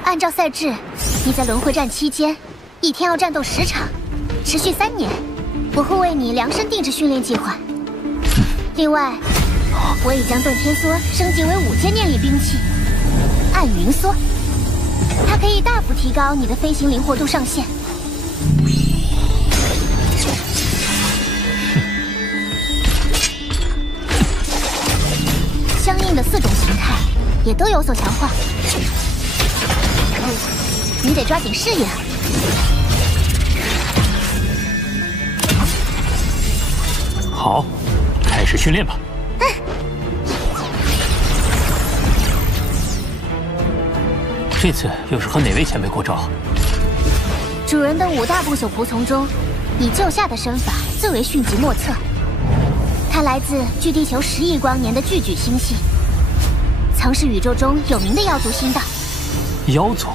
按照赛制，你在轮回战期间，一天要战斗10场，持续3年。我会为你量身定制训练计划。另外，我已将遁天梭升级为5阶念力兵器——暗云梭，它可以大幅提高你的飞行灵活度上限。相应的4种形态也都有所强化。你得抓紧适应。好，开始训练吧。这次又是和哪位前辈过招？主人的5大不朽仆从中，以救下的身法最为迅疾莫测。它来自距地球10亿光年的巨矩星系，曾是宇宙中有名的妖族星道。妖族。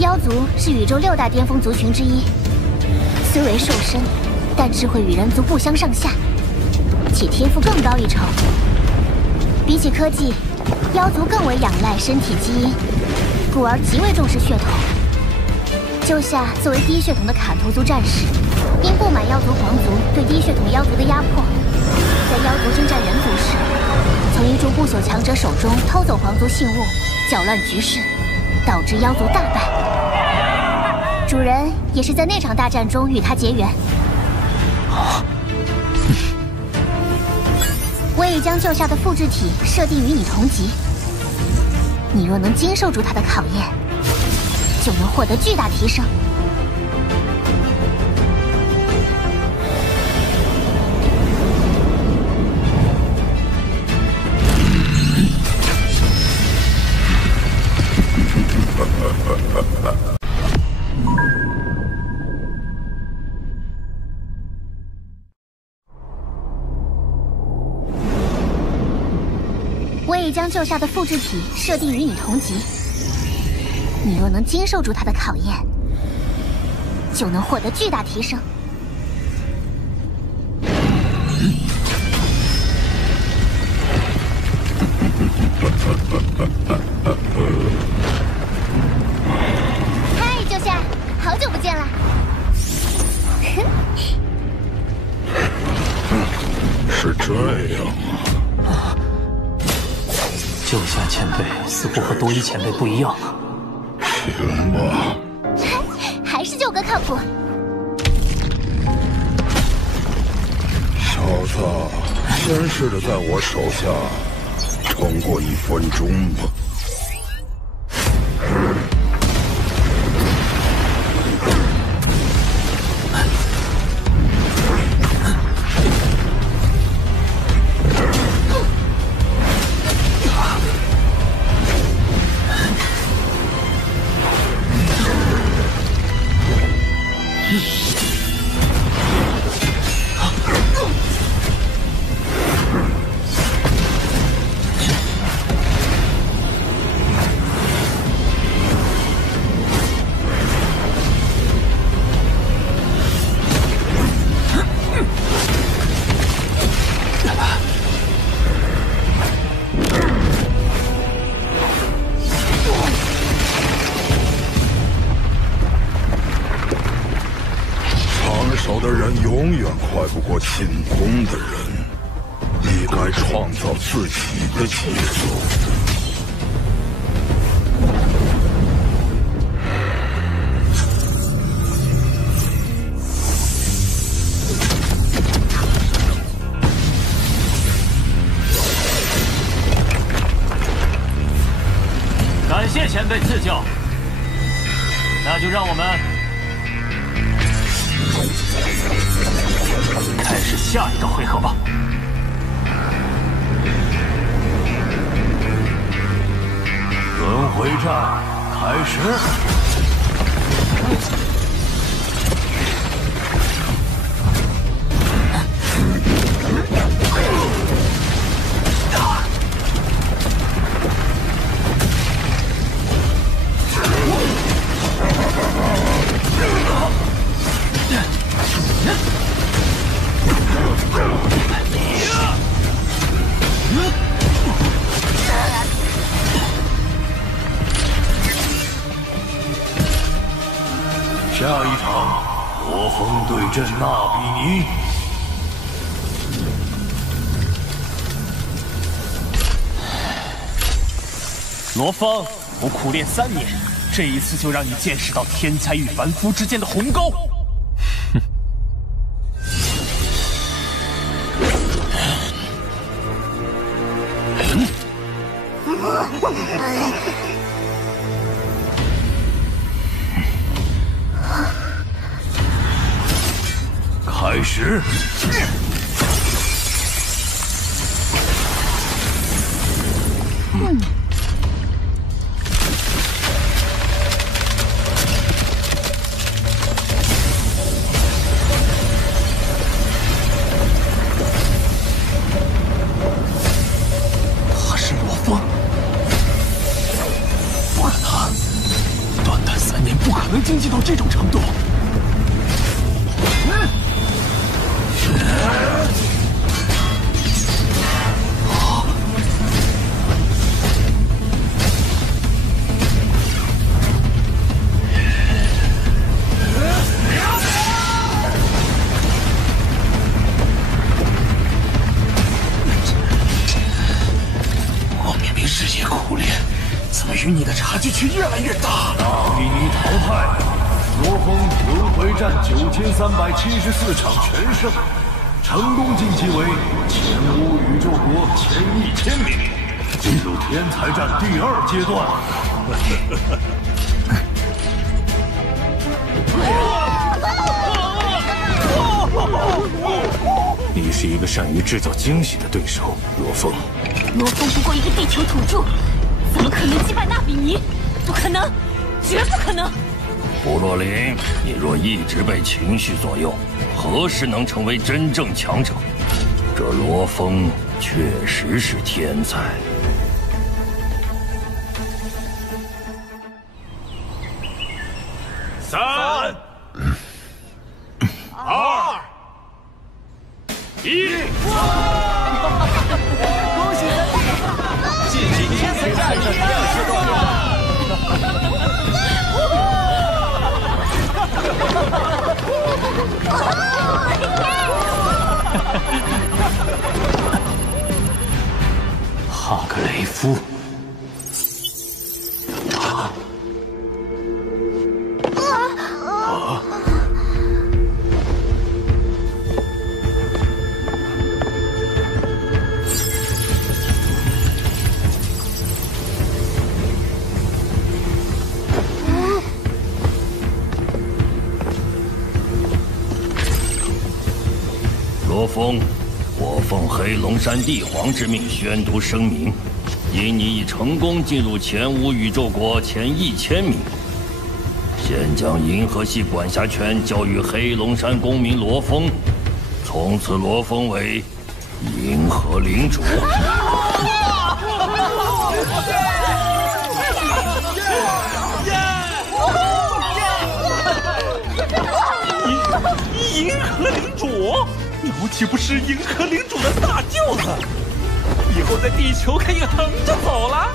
妖族是宇宙6大巅峰族群之一，虽为兽身，但智慧与人族不相上下，且天赋更高一筹。比起科技，妖族更为仰赖身体基因，故而极为重视血统。救下作为低血统的卡图族战士，因不满妖族皇族对低血统妖族的压迫，在妖族征战人族时，从一众不朽强者手中偷走皇族信物，搅乱局势，导致妖族大败。主人也是在那场大战中与他结缘。我已将救下的复制体设定与你同级，你若能经受住他的考验，就能获得巨大提升。我已将救下的复制体设定与你同级，你若能经受住他的考验，就能获得巨大提升。嗨，救下，好久不见了。是这样啊。救下前辈似乎和多一前辈不一样啊。行吧。还是舅哥靠谱。小子，先试着在我手下撑过1分钟吧。永远快不过进攻的人，你该创造自己的节奏。 感谢前辈赐教，那就让我们开始下一个回合吧。轮回战开始。 下一场，罗峰对阵纳比尼。罗峰，我苦练3年，这一次就让你见识到天才与凡夫之间的鸿沟。开始。他是罗峰，不可能，短短3年不可能精进到这种程度。 与你的差距却越来越大。纳比尼淘汰，罗峰轮回战9374场全胜，成功晋级为前5宇宙国前1000名，进入天才战第2阶段。你是一个善于制造惊喜的对手，罗峰。罗峰不过一个地球土著。 怎么可能击败纳比尼？不可能，绝不可能！布洛林，你若一直被情绪左右，何时能成为真正强者？这罗峰确实是天才。3、2、1。恭喜三弟！ 晋级天才战第2阶段了！哈格雷夫，罗峰，我奉黑龙山帝皇之命宣读声明：因你已成功进入前5宇宙国前1000名，现将银河系管辖权交予黑龙山公民罗峰，从此罗峰为银河领主。银河领主，我岂不是银河领主的大舅子？以后在地球可以横着走了。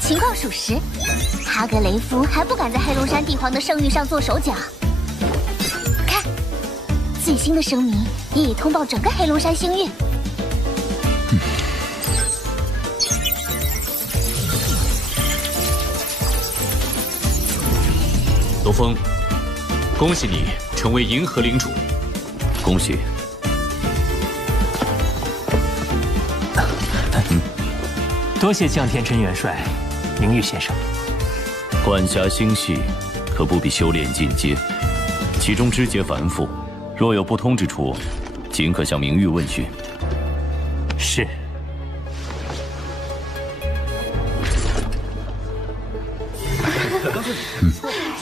情况属实，哈格雷夫还不敢在黑龙山帝皇的圣域上做手脚。看，最新的声明也已通报整个黑龙山星域。罗峰，恭喜你成为银河领主。恭喜。多谢降天真元帅。明玉先生，管辖星系，可不比修炼进阶，其中枝节繁复，若有不通之处，尽可向明玉问询。是。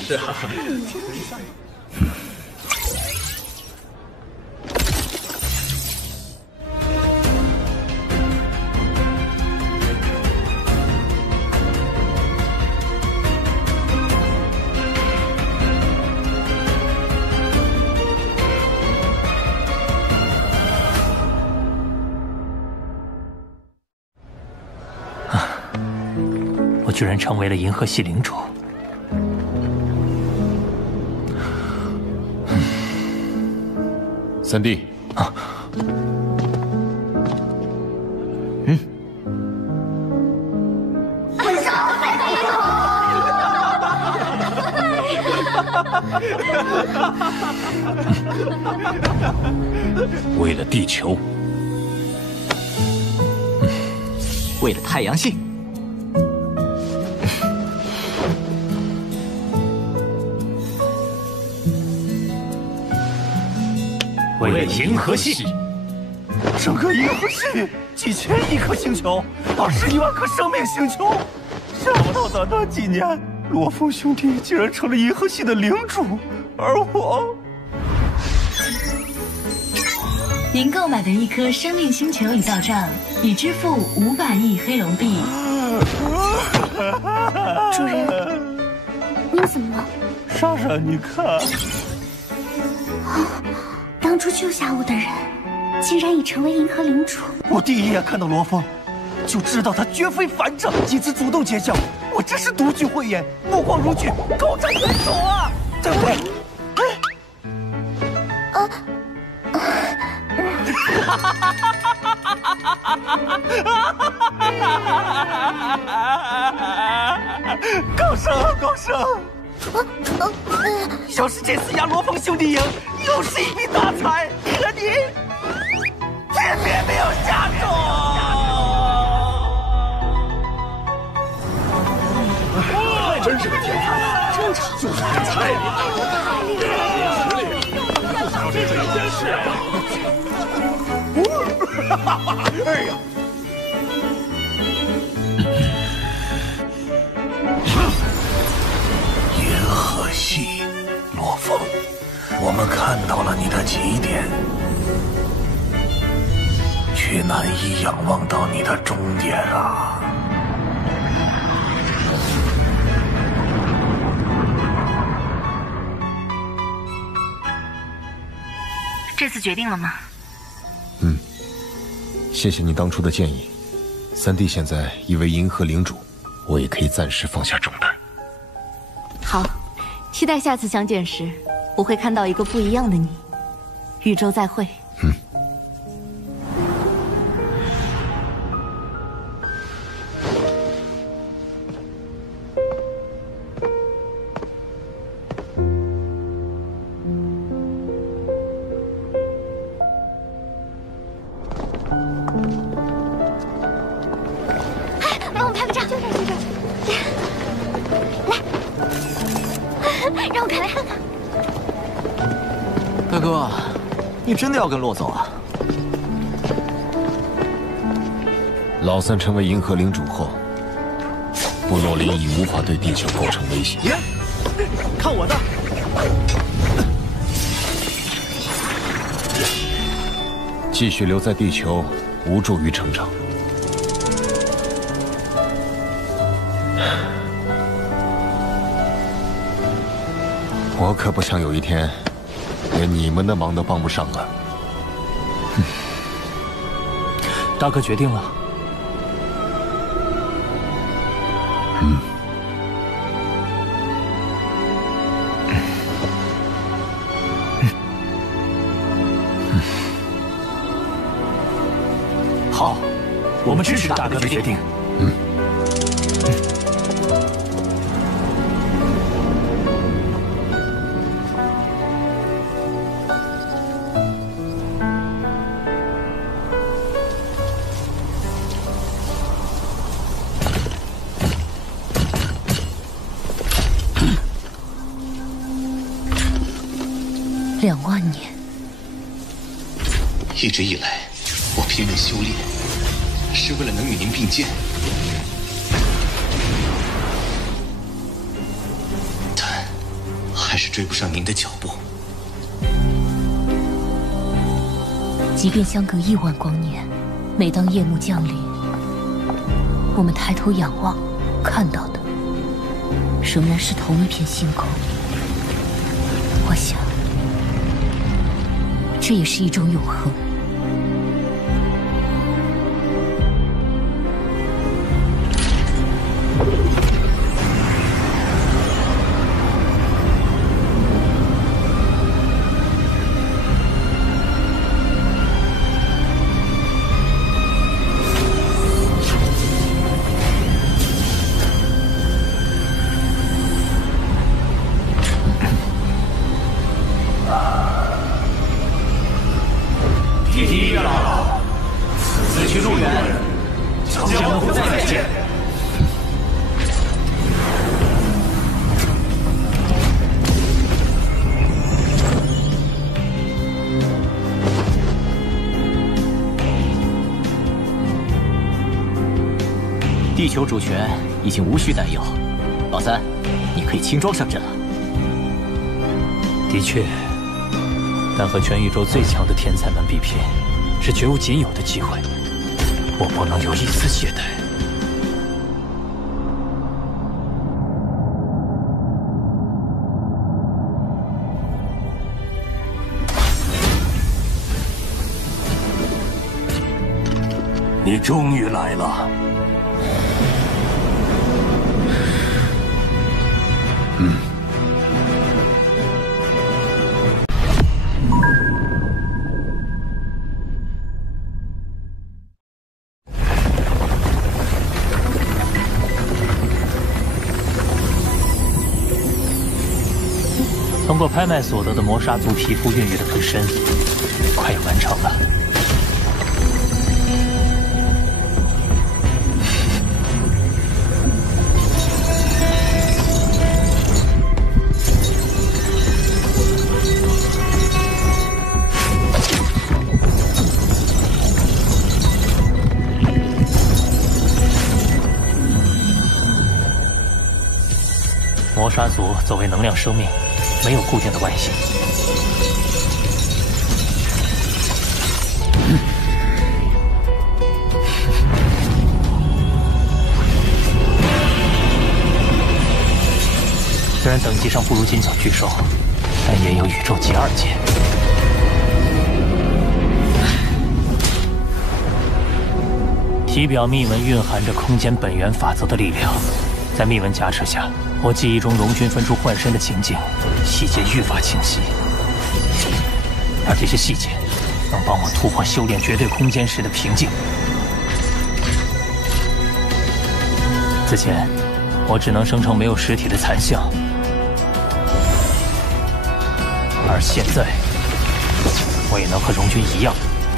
是啊。我居然成为了银河系领主。三弟啊，为了地球，为了太阳系，为了银河系，整个银河系几千亿颗星球，21万颗生命星球，想不到短短几年，罗峰兄弟竟然成了银河系的领主，而我。您购买的一颗生命星球已到账，已支付500亿黑龙币。主人，您怎么了？莎莎，你看，当初救下我的人，竟然已成为银河领主。我第一眼看到罗峰，就知道他绝非凡者。几次主动结交，我真是独具慧眼，目光如炬，高瞻远瞩啊！对不对？高升，高升！要是这次压罗峰兄弟赢，又是一笔大财，可你偏偏没有下中。真是个天才啊！正常，就是天才，太厉害了！还有这件事啊！哎呀！银河系，罗峰，我们看到了你的起点，却难以仰望到你的终点啊！这次决定了吗？谢谢你当初的建议。三弟现在已为银河领主，我也可以暂时放下重担。好，期待下次相见时，我会看到一个不一样的你。宇宙再会。帮我拍个照，就这。来，让我看看。大哥，你真的要跟洛走啊？老三成为银河领主后，部落里已无法对地球构成威胁。看我的！继续留在地球，无助于成长。我可不想有一天，连你们的忙都帮不上了。大哥决定了。好，我们支持大哥的决定。2万年。一直以来，我拼命修炼，是为了能与您并肩。但还是追不上您的脚步。即便相隔1万光年，每当夜幕降临，我们抬头仰望，看到的仍然是同一片星空。我想，这也是一种永恒。地球主权已经无需担忧，老三，你可以轻装上阵了。的确，但和全宇宙最强的天才们比拼，是绝无仅有的机会，我不能有一丝懈怠。你终于来了。通过拍卖所得的魔杀族皮肤孕育的分身，快要完成了。魔杀族作为能量生命，没有固定的外形。虽然等级上不如金角巨兽，但也有宇宙级2阶。体表密纹蕴含着空间本源法则的力量，在密纹加持下，我记忆中龙君分出换身的情景，细节愈发清晰。而这些细节能帮我突破修炼绝对空间时的瓶颈。此前，我只能生成没有实体的残像，而现在，我也能和龙君一样，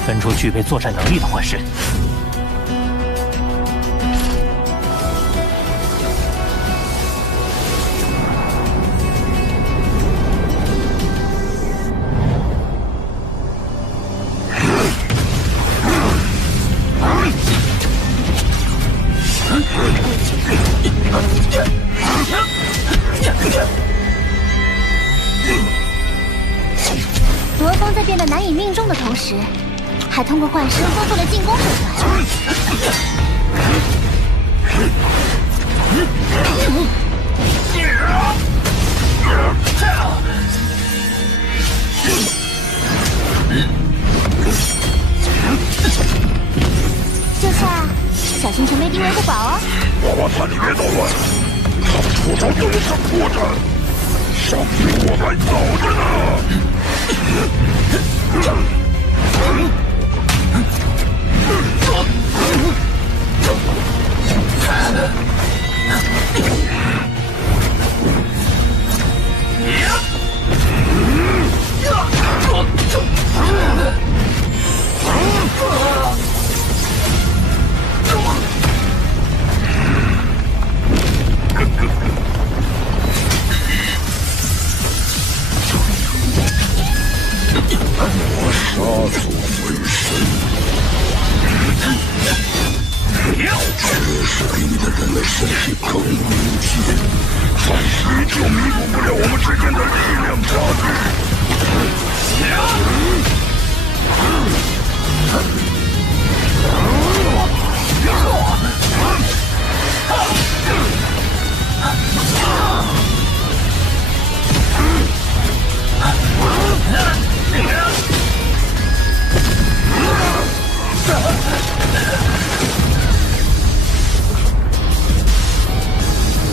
分出具备作战能力的幻身。罗峰在变得难以命中的同时，还通过幻身丰富了进攻手段。这下小心陈贝地位不保哦。娃娃团，你别捣乱，他们出招都是破绽，伤比我还早着呢。我杀族分身，确实比你的人类身体更无解，但依旧弥补不了我们之间的力量差距。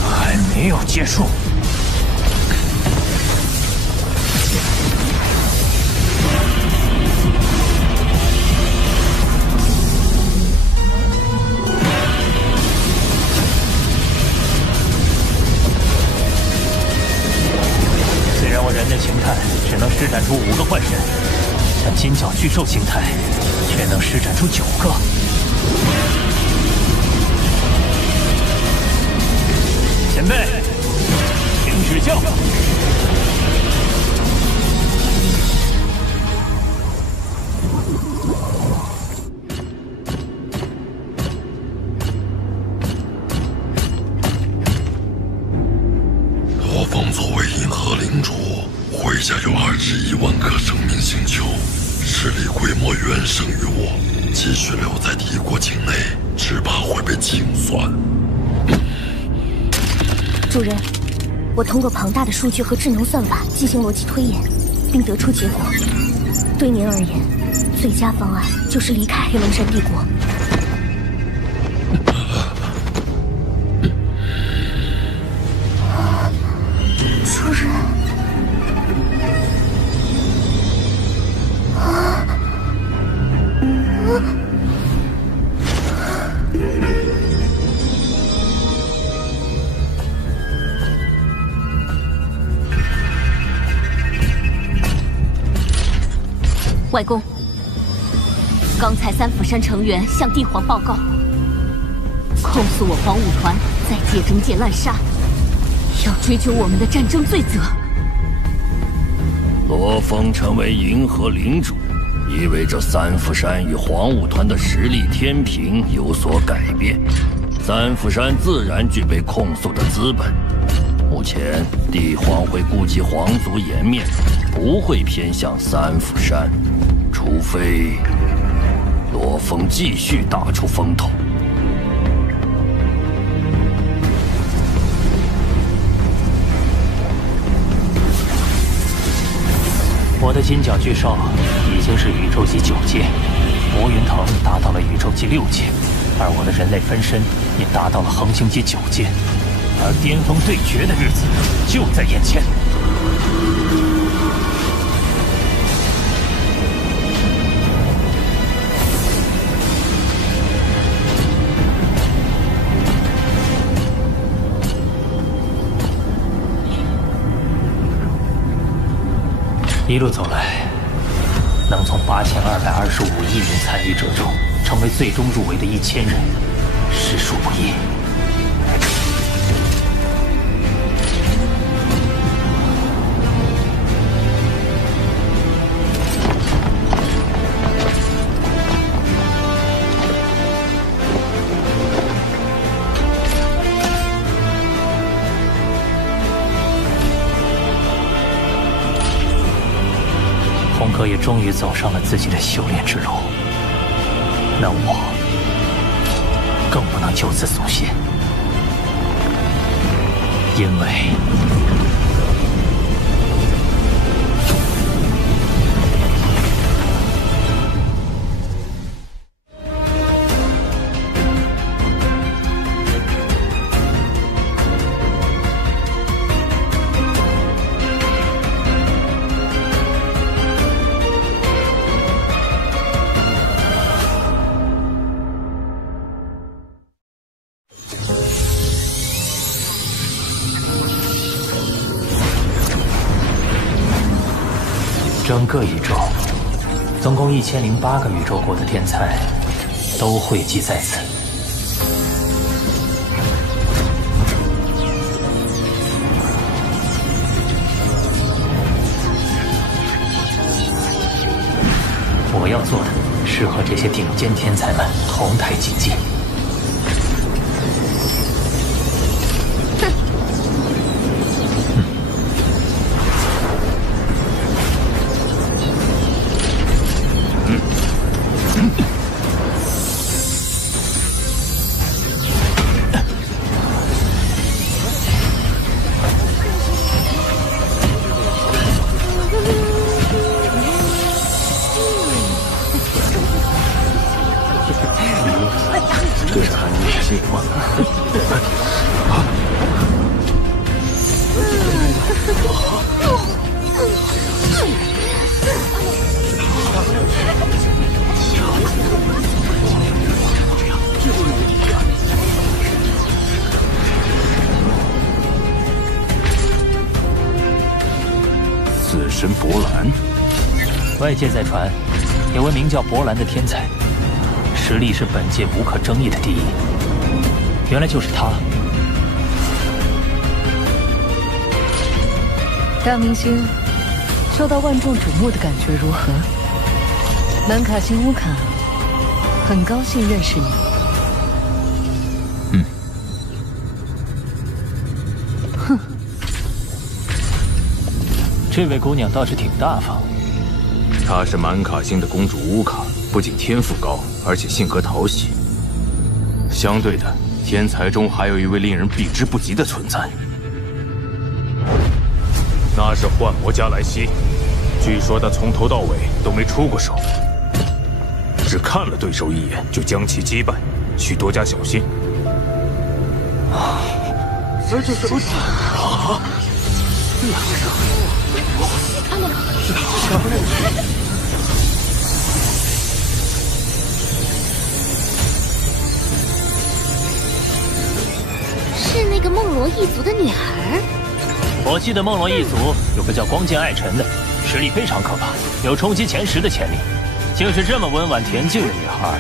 还没有结束。虽然我人的形态只能施展出5个幻身，但金角巨兽形态却能施展出9个。前辈，请指教。罗峰作为银河领主，麾下有21万颗生命星球，实力规模远胜于我。继续留在帝国境内，只怕会被清算。主人，我通过庞大的数据和智能算法进行逻辑推演，并得出结果。对您而言，最佳方案就是离开黑龙山帝国。主人，外公，刚才三府山成员向帝皇报告，控诉我黄武团在界中界滥杀，要追究我们的战争罪责。罗峰成为银河领主，意味着三府山与黄武团的实力天平有所改变，三府山自然具备控诉的资本。目前帝皇会顾及皇族颜面，不会偏向三府山，除非罗峰继续打出风头。我的金角巨兽已经是宇宙级9阶，魔云腾达到了宇宙级6阶，而我的人类分身也达到了恒星级9阶，而巅峰对决的日子就在眼前。一路走来，能从8225亿人参与者中成为最终入围的1000人，实属不易。红哥也终于走上了自己的修炼之路，那我更不能就此松懈。因为整个宇宙，总共1008个宇宙国的天才，都汇集在此。我要做的是和这些顶尖天才们同台竞技。这是韩女的计划。死神博兰，外界在传，有位名叫博兰的天才。实力是本界无可争议的第一，原来就是他。大明星，受到万众瞩目的感觉如何？南卡星乌卡，很高兴认识你。哼，这位姑娘倒是挺大方。她是满卡星的公主乌卡，不仅天赋高，而且性格讨喜。相对的，天才中还有一位令人避之不及的存在，那是幻魔加莱西。据说他从头到尾都没出过手，只看了对手一眼就将其击败，需多加小心。这就是啊！是那个梦罗一族的女孩。我记得梦罗一族有个叫光剑爱臣的，实力非常可怕，有冲击前10的潜力。就是这么温婉恬静的女孩。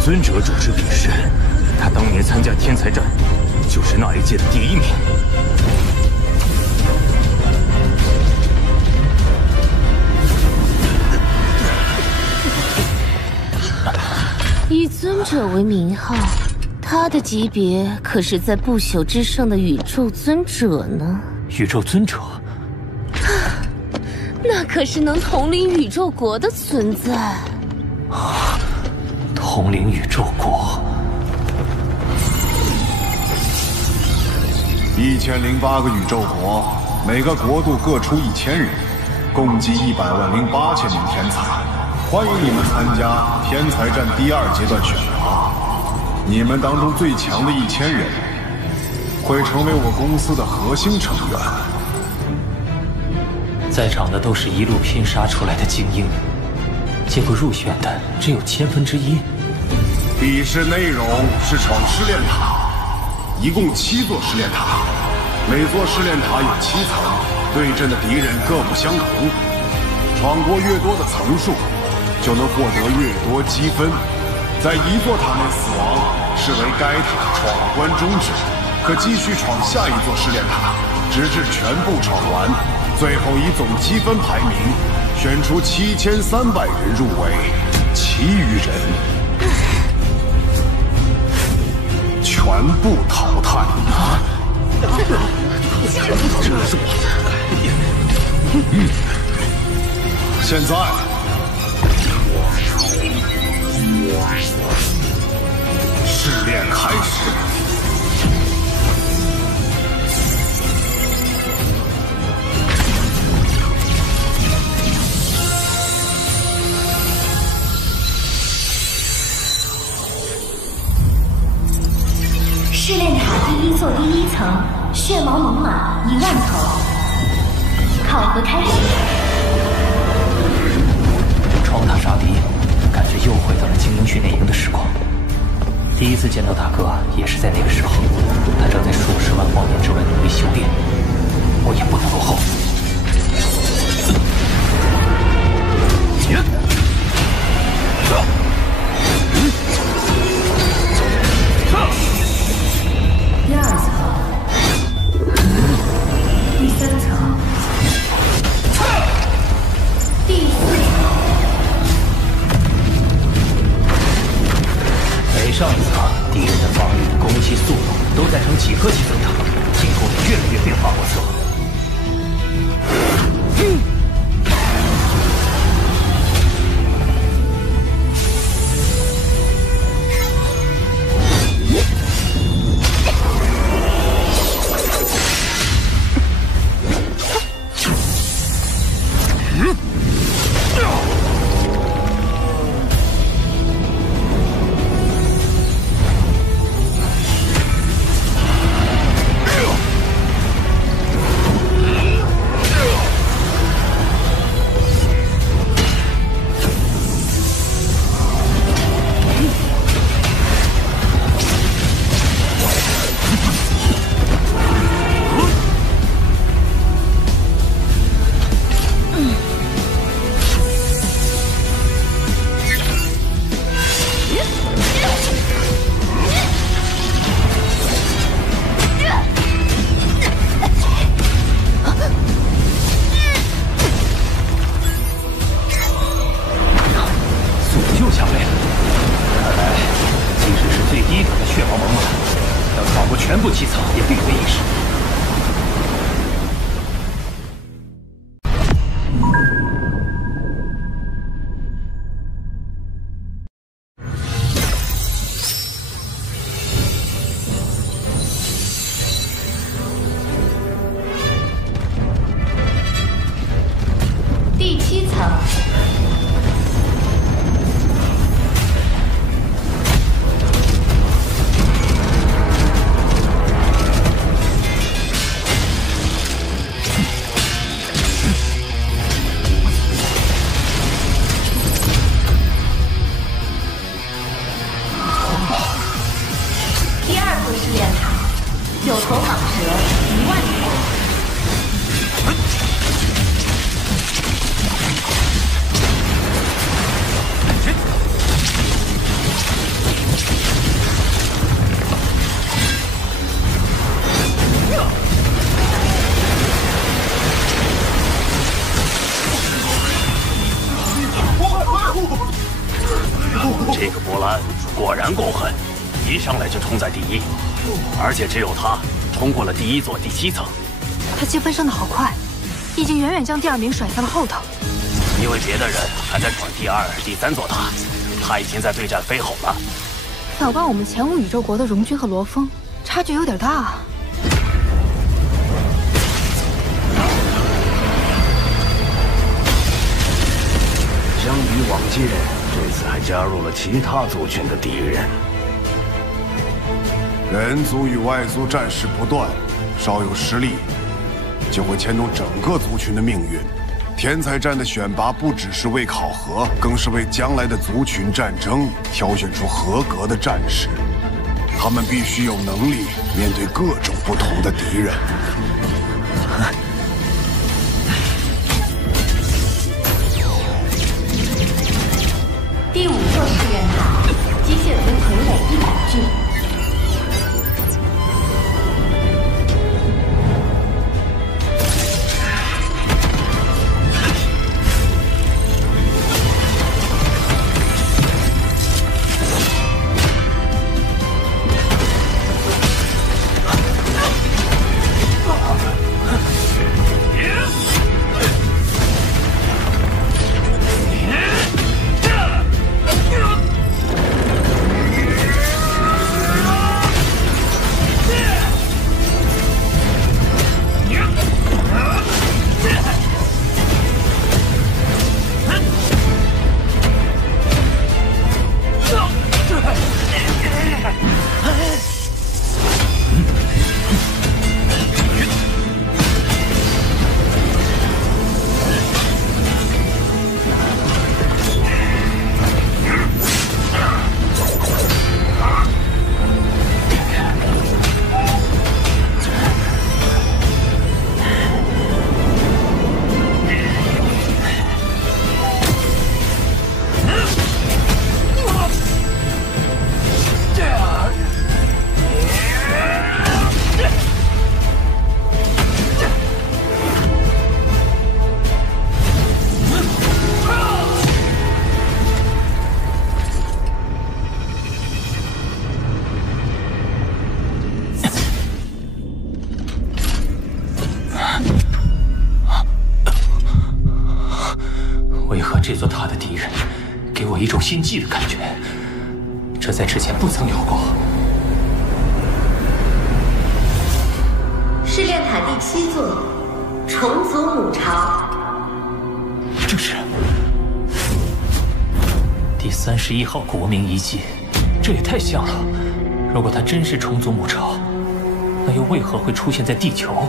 尊者主持比试，他当年参加天才战，就是那一届的第1名。以尊者为名号，他的级别可是在不朽之上的宇宙尊者呢。宇宙尊者，那可是能统领宇宙国的存在。统领宇宙国，1008个宇宙国，每个国度各出1000人，共计1008000名天才。欢迎你们参加天才战第2阶段选拔。你们当中最强的1000人，会成为我公司的核心成员。在场的都是一路拼杀出来的精英，结果入选的只有1/1000。比试内容是闯试炼塔，一共7座试炼塔，每座试炼塔有7层，对阵的敌人各不相同。闯过越多的层数，就能获得越多积分。在一座塔内死亡，视为该塔闯关终止，可继续闯下一座试炼塔，直至全部闯完。最后以总积分排名选出7300人入围，其余人全部淘汰。现在，试炼开始。试炼塔第1座第1层，血毛猛犸1万头。考核开始。闯塔杀敌，感觉又回到了精英训练营的时光。第一次见到大哥也是在那个时候，他正在数十万光年之外努力修炼，我也不能落后。第2层，第3层，第4层。每上一层，敌人的防御、攻击速度都在呈几何级增长，进攻也越来越变化莫测。全部7层也并非易事。第7层。9头蟒蛇1万头。这个波兰果然够狠，一上来就冲在第一。而且只有他冲过了第1座第7层，他积分升得好快，已经远远将第2名甩在了后头。因为别的人还在闯第2、第3座塔，他已经在对战飞吼了。反观我们前5宇宙国的荣军和罗峰，差距有点大啊。相比往届，这次还加入了其他族群的敌人。人族与外族战事不断，稍有失利，就会牵动整个族群的命运。天才战的选拔不只是为考核，更是为将来的族群战争挑选出合格的战士。他们必须有能力面对各种不同的敌人。第5座试验塔，机械族傀儡100具。 这座塔的敌人给我一种心悸的感觉，这在之前不曾有过。试炼塔第7座，重组母巢。这是第31号国民遗迹，这也太像了。如果它真是重组母巢，那又为何会出现在地球？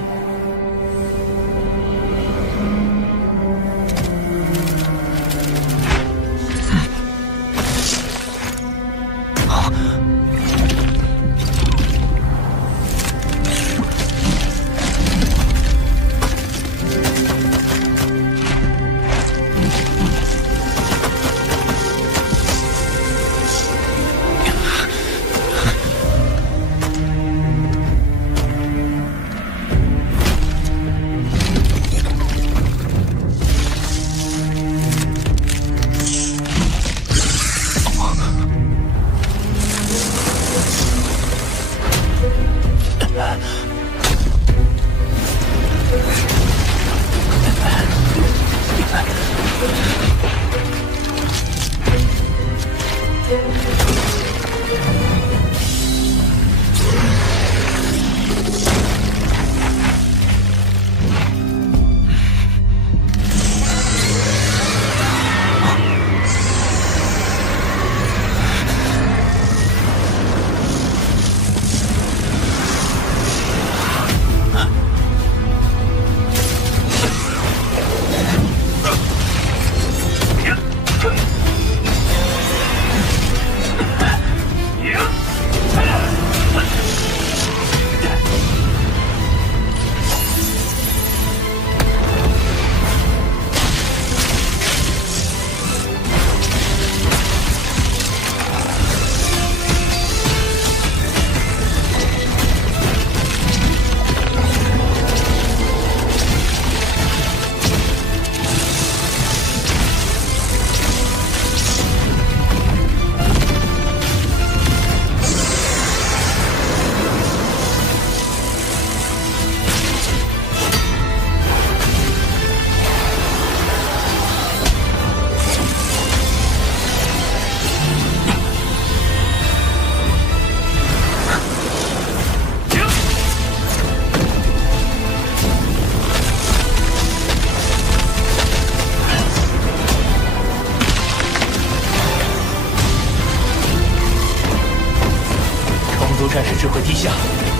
战士智慧低下，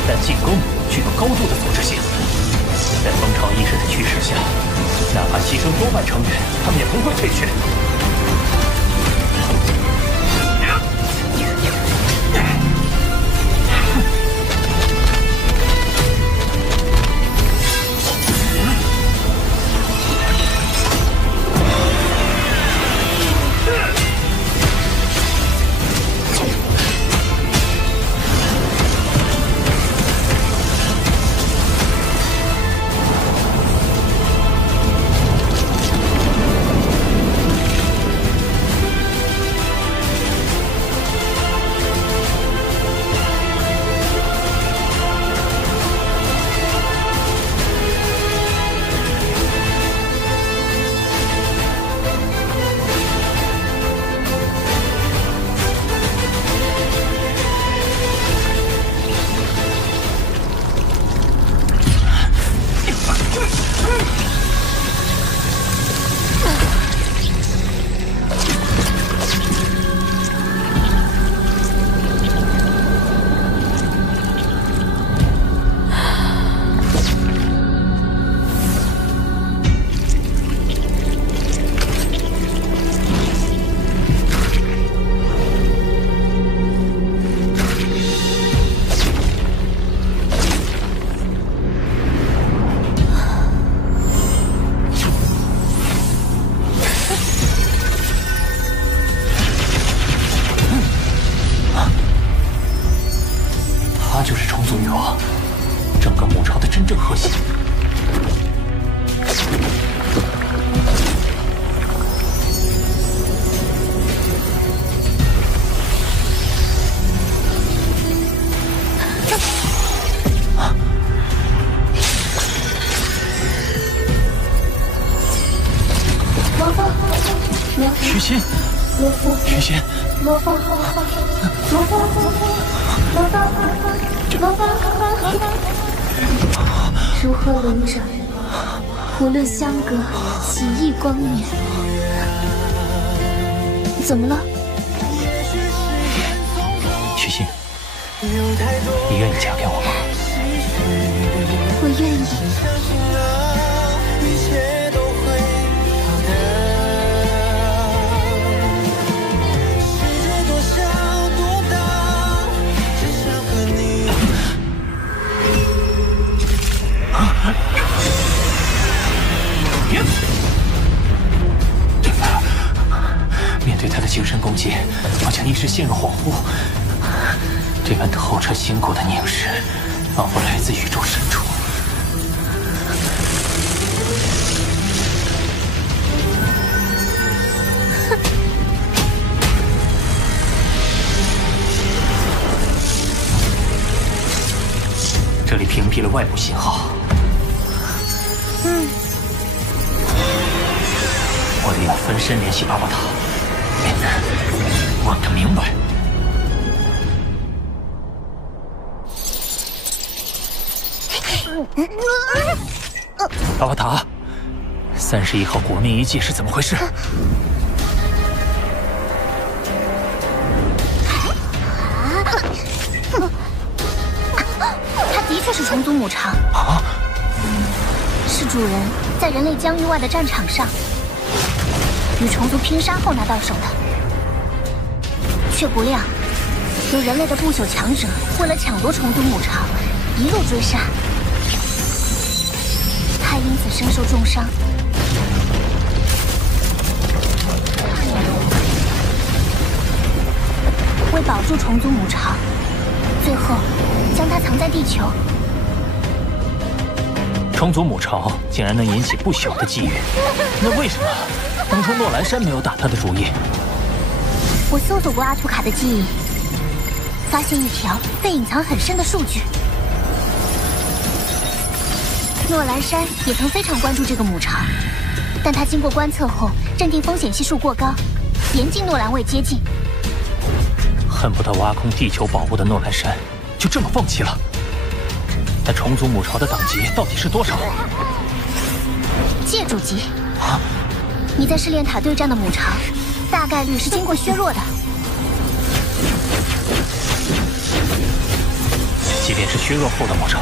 但进攻具有高度的组织性。在蜂巢意识的驱使下，哪怕牺牲多半成员，他们也不会退却。徐歆，徐歆，罗峰，如何龙者，无论相隔几亿光年。怎么了？徐歆，你愿意嫁给我吗？我愿意。面对他的精神攻击，好像一时陷入恍惚。这般透彻心骨的凝视，仿佛来自宇宙深处。这里屏蔽了外部信号。我得用分身联系巴巴塔，问个明白。巴巴塔，31号国命遗迹是怎么回事？它的确是虫族母巢。是主人在人类疆域外的战场上与虫族拼杀后拿到手的，却不料有人类的不朽强者为了抢夺虫族母巢，一路追杀，他因此身受重伤。为保住虫族母巢，最后将它藏在地球。虫族母巢竟然能引起不朽的机遇，那为什么当初诺兰山没有打他的主意？我搜索过阿图卡的记忆，发现一条被隐藏很深的数据。诺兰山也曾非常关注这个母巢，但他经过观测后认定风险系数过高，严禁诺兰卫接近。恨不得挖空地球宝物的诺兰山就这么放弃了。那虫族母巢的等级到底是多少？界主级。你在试炼塔对战的母巢，大概率是经过削弱的。即便是削弱后的母巢，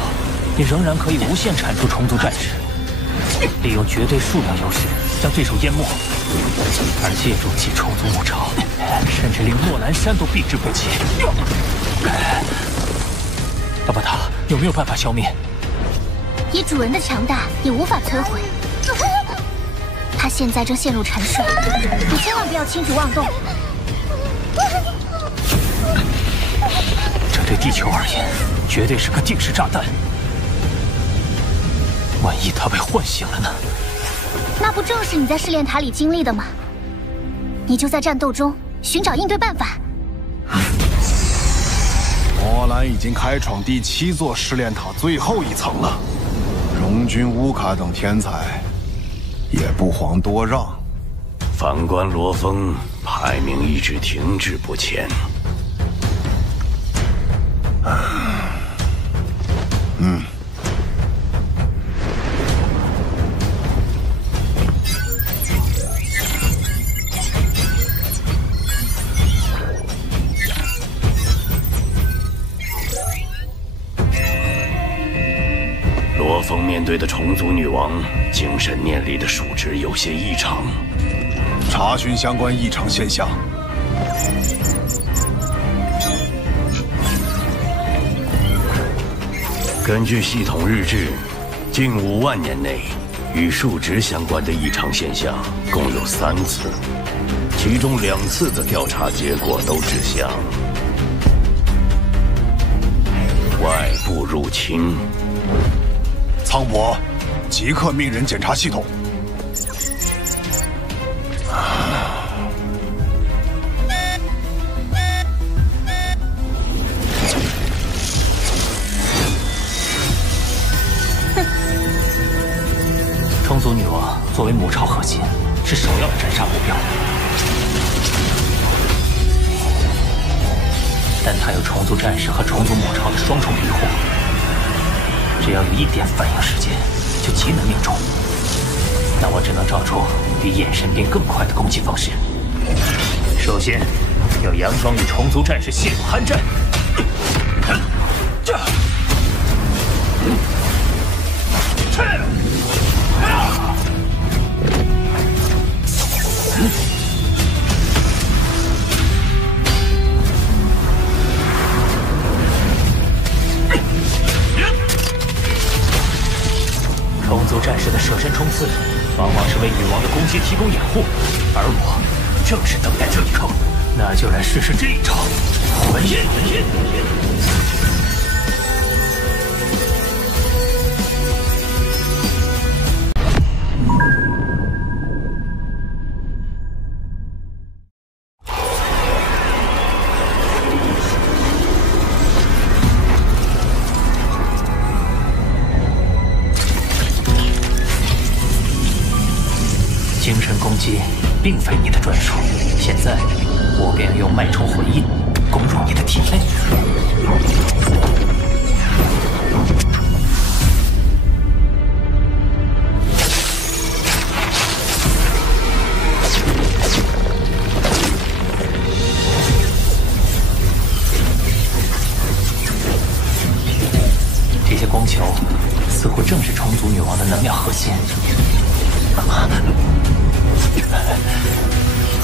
你仍然可以无限产出虫族战士，利用绝对数量优势将对手淹没，而借助其虫族母巢，甚至令莫兰山都避之不及。老巴塔，有没有办法消灭？以主人的强大，也无法摧毁。他现在正陷入沉睡，你千万不要轻举妄动。这对地球而言，绝对是个定时炸弹。万一他被唤醒了呢？那不正是你在试炼塔里经历的吗？你就在战斗中寻找应对办法。魔兰已经开创第7座试炼塔最后一层了，荣军、乌卡等天才也不遑多让。反观罗峰，排名一直停滞不前。罗峰面对的虫族女王，精神念力的数值有些异常。查询相关异常现象。根据系统日志，近5万年内与数值相关的异常现象共有3次，其中2次的调查结果都指向外部入侵。苍伯，即刻命人检查系统。虫族女王作为母巢核心，是首要的斩杀目标，但她有虫族战士和虫族母巢的双重庇护，只要有一点反应时间，就极能命中。那我只能找出比眼神兵更快的攻击方式。首先，要佯装与虫族战士陷入酣战。虫族战士的舍身冲刺，往往是为女王的攻击提供掩护，而我正是等待这一刻。那就来试试这一招魂印。精神攻击并非你的专属，现在我便要用脉冲魂印攻入你的体内。这些光球似乎正是虫族女王的能量核心。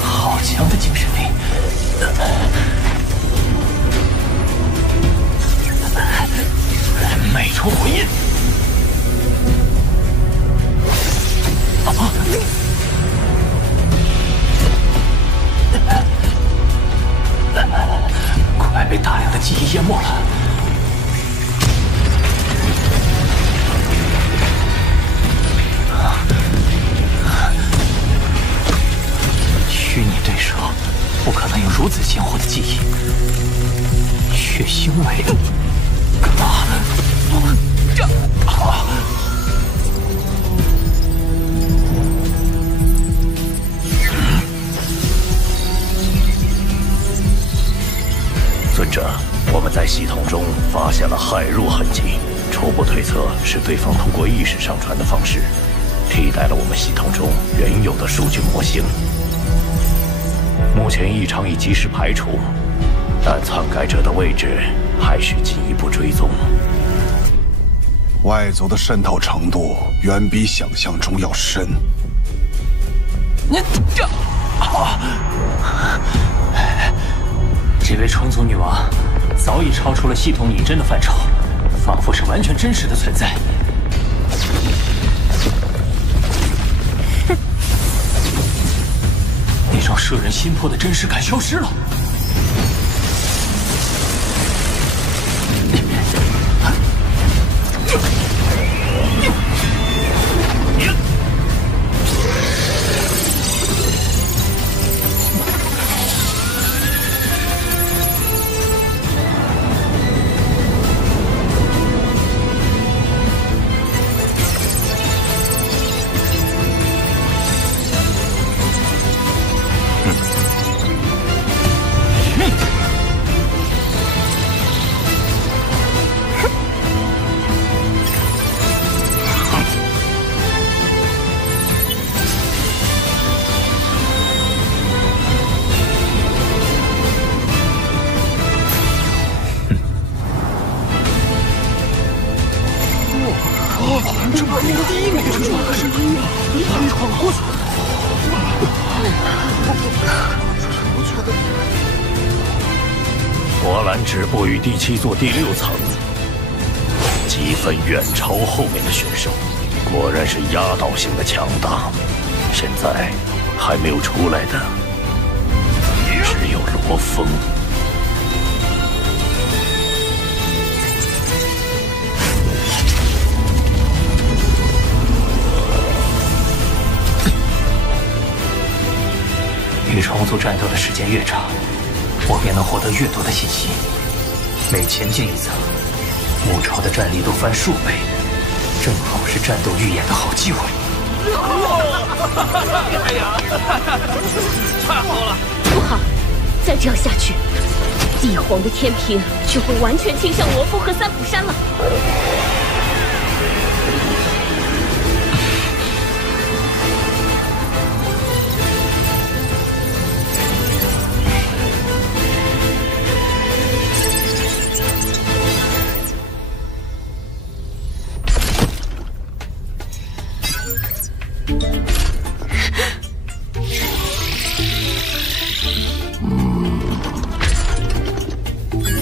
好强的精神力！脉冲魂印！快被大量的记忆淹没了。虚拟对手不可能有如此鲜活的记忆，却因为干嘛？尊者，我们在系统中发现了骇入痕迹，初步推测是对方通过意识上传的方式，替代了我们系统中原有的数据模型。目前异常已及时排除，但篡改者的位置还需进一步追踪。外族的渗透程度远比想象中要深。这位虫族女王早已超出了系统拟真的范畴，仿佛是完全真实的存在。那种摄人心魄的真实感消失了。波兰止步于第7座第6层，积分远超后面的选手，果然是压倒性的强大。现在还没有出来的只有罗峰。与虫族战斗的时间越长，我便能获得越多的信息。每前进一层，母巢的战力都翻数倍，正好是战斗预演的好机会。哎呀，太好了！不好，再这样下去，帝皇的天平就会完全倾向罗峰和三浦山了。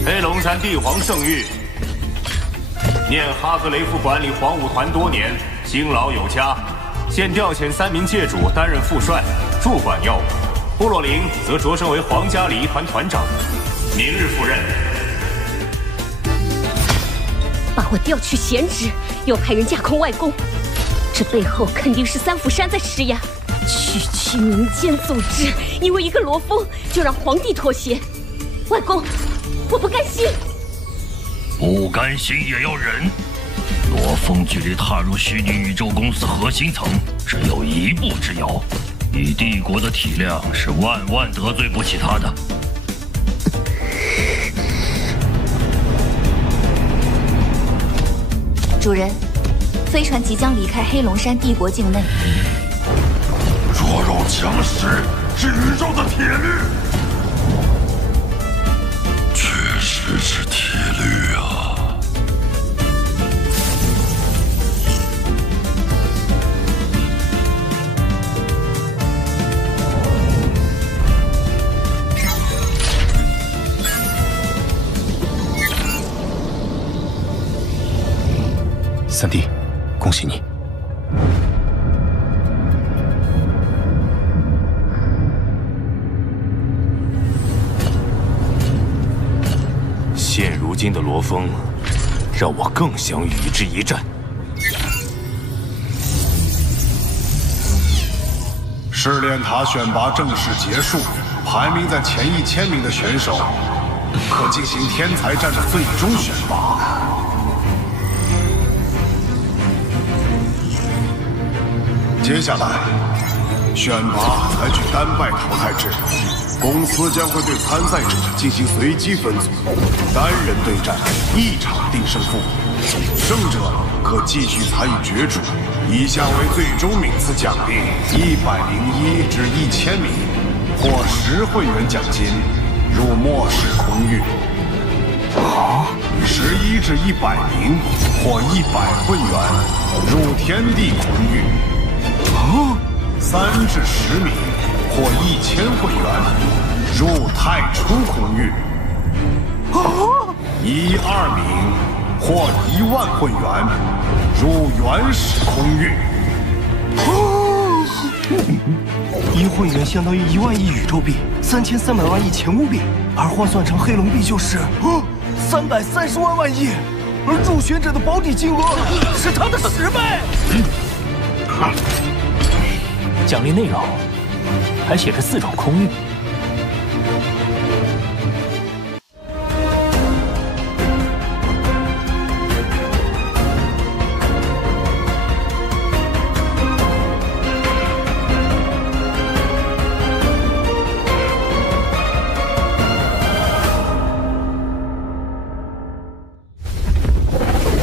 黑龙山帝皇圣谕，念哈格雷夫管理黄武团多年，辛劳有加，现调遣3名界主担任副帅，驻管要务。部落灵则擢升为皇家礼仪团团长，明日赴任。把我调去闲职，又派人架空外公，这背后肯定是三府山在施压。区民间组织，因为一个罗峰就让皇帝妥协。外公，我不甘心。不甘心也要忍。罗峰距离踏入虚拟宇宙公司核心层只有1步之遥，以帝国的体量是万万得罪不起他的。主人，飞船即将离开黑龙山帝国境内。弱肉强食是宇宙的铁律，确实是铁律啊！三弟，恭喜你！现如今的罗峰，让我更想与之一战。试炼塔选拔正式结束，排名在前1000名的选手可进行天才战的最终选拔。接下来，选拔采取单败淘汰制，公司将会对参赛者进行随机分组，单人对战，1场定胜负，胜者可继续参与角逐。以下为最终名次奖励：101至1000名，获10会员奖金，入末世空域。11至100名或100会员入天地空域，3至10名或1000会员入太初空域，1、2名或10000会员入原始空域。1会员相当于1万亿宇宙币，3300万亿前物币，而换算成黑龙币就是330万亿，而入选者的保底金额是他的10倍。奖励内容还写着4种空域。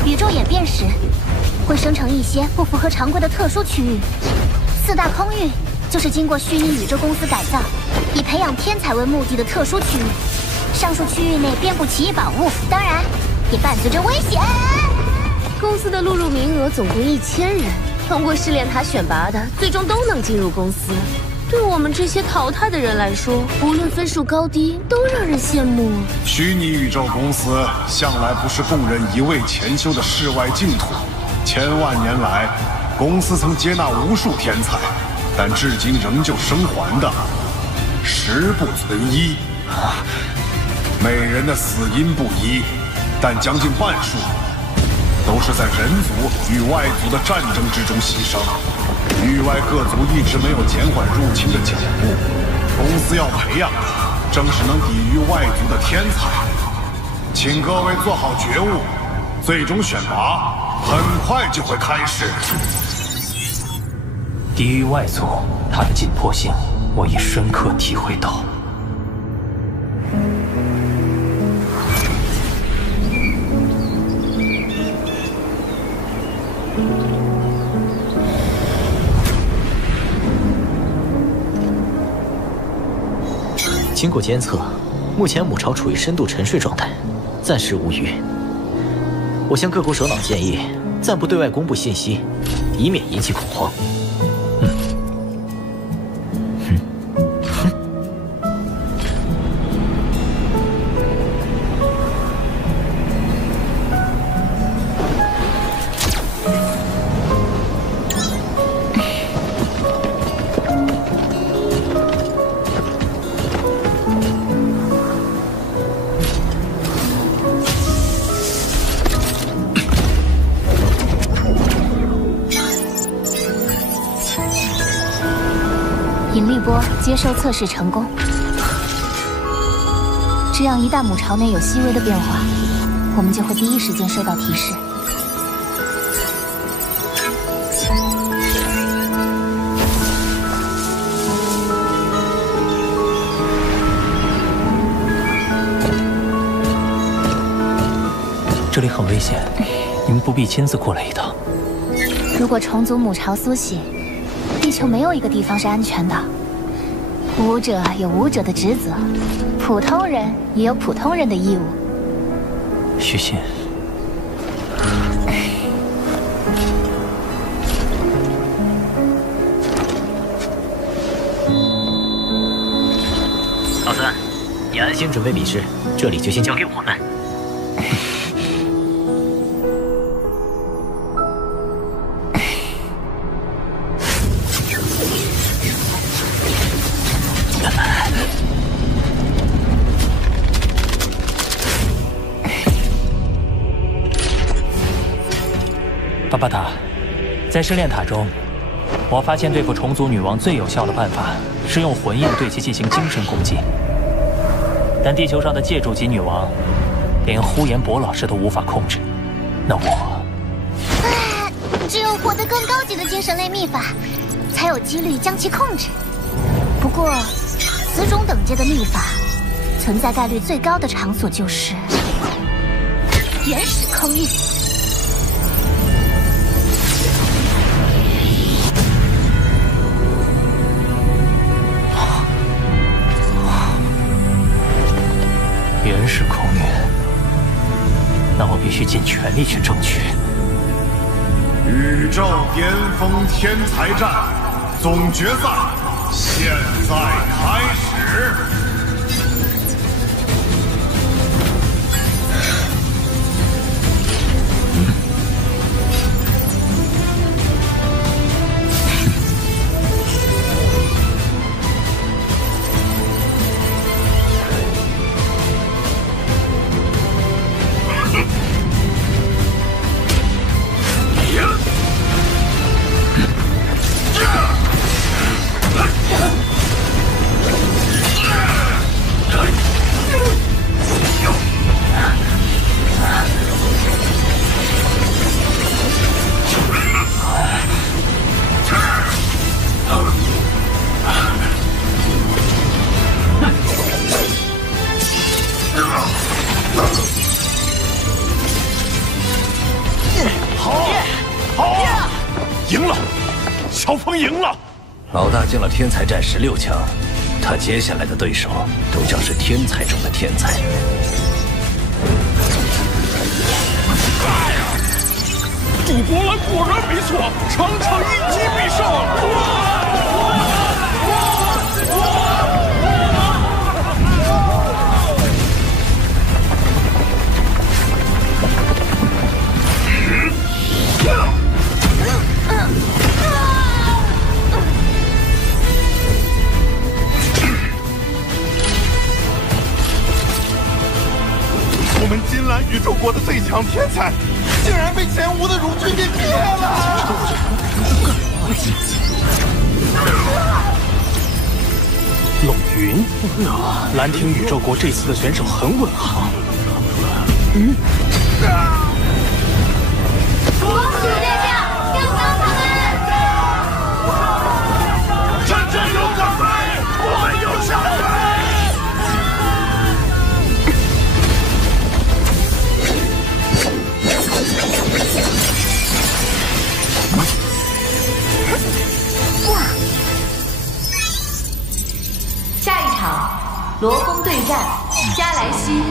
宇宙演变时，会生成一些不符合常规的特殊区域。4大空域就是经过虚拟宇宙公司改造，以培养天才为目的的特殊区域。上述区域内遍布奇异宝物，当然也伴随着危险。公司的录入名额总共1000人，通过试炼塔选拔的，最终都能进入公司。对我们这些淘汰的人来说，无论分数高低，都让人羡慕。虚拟宇宙公司向来不是供人一味潜修的世外净土，千万年来，公司曾接纳无数天才，但至今仍旧生还的10不存1。每人的死因不一，但将近半数都是在人族与外族的战争之中牺牲。域外各族一直没有减缓入侵的脚步，公司要培养的正是能抵御外族的天才。请各位做好觉悟，最终选拔很快就会开始。抵御外族，它的紧迫性，我已深刻体会到。经过监测，目前母巢处于深度沉睡状态，暂时无虞。我向各国首脑建议，暂不对外公布信息，以免引起恐慌。引力波接收测试成功，这样一旦母巢内有细微的变化，我们就会第一时间收到提示。这里很危险，你们不必亲自过来一趟。如果重组母巢苏醒，地球没有一个地方是安全的。武者有武者的职责，普通人也有普通人的义务。许沁，老三，你安心准备比试，这里就先交给我们。巴巴塔，在试炼塔中，我发现对付虫族女王最有效的办法是用魂焰对其进行精神攻击。但地球上的借助级女王，连呼延博老师都无法控制，那我……只有获得更高级的精神类秘法，才有几率将其控制。不过，此种等阶的秘法，存在概率最高的场所就是原始空域。原始空域，尽全力去争取。宇宙巅峰天才战总决赛现在开始。老大进了天才战16强，他接下来的对手都将是天才中的天才。主伯兰果然没错，场场一击必胜。我们金兰宇宙国的最强天才，竟然被前无的儒军给灭了！冷云，兰亭宇宙国这次的选手很稳行。国属殿下，救救他们！战争有可飞，我们有想飞。下一场，罗峰对战加莱西。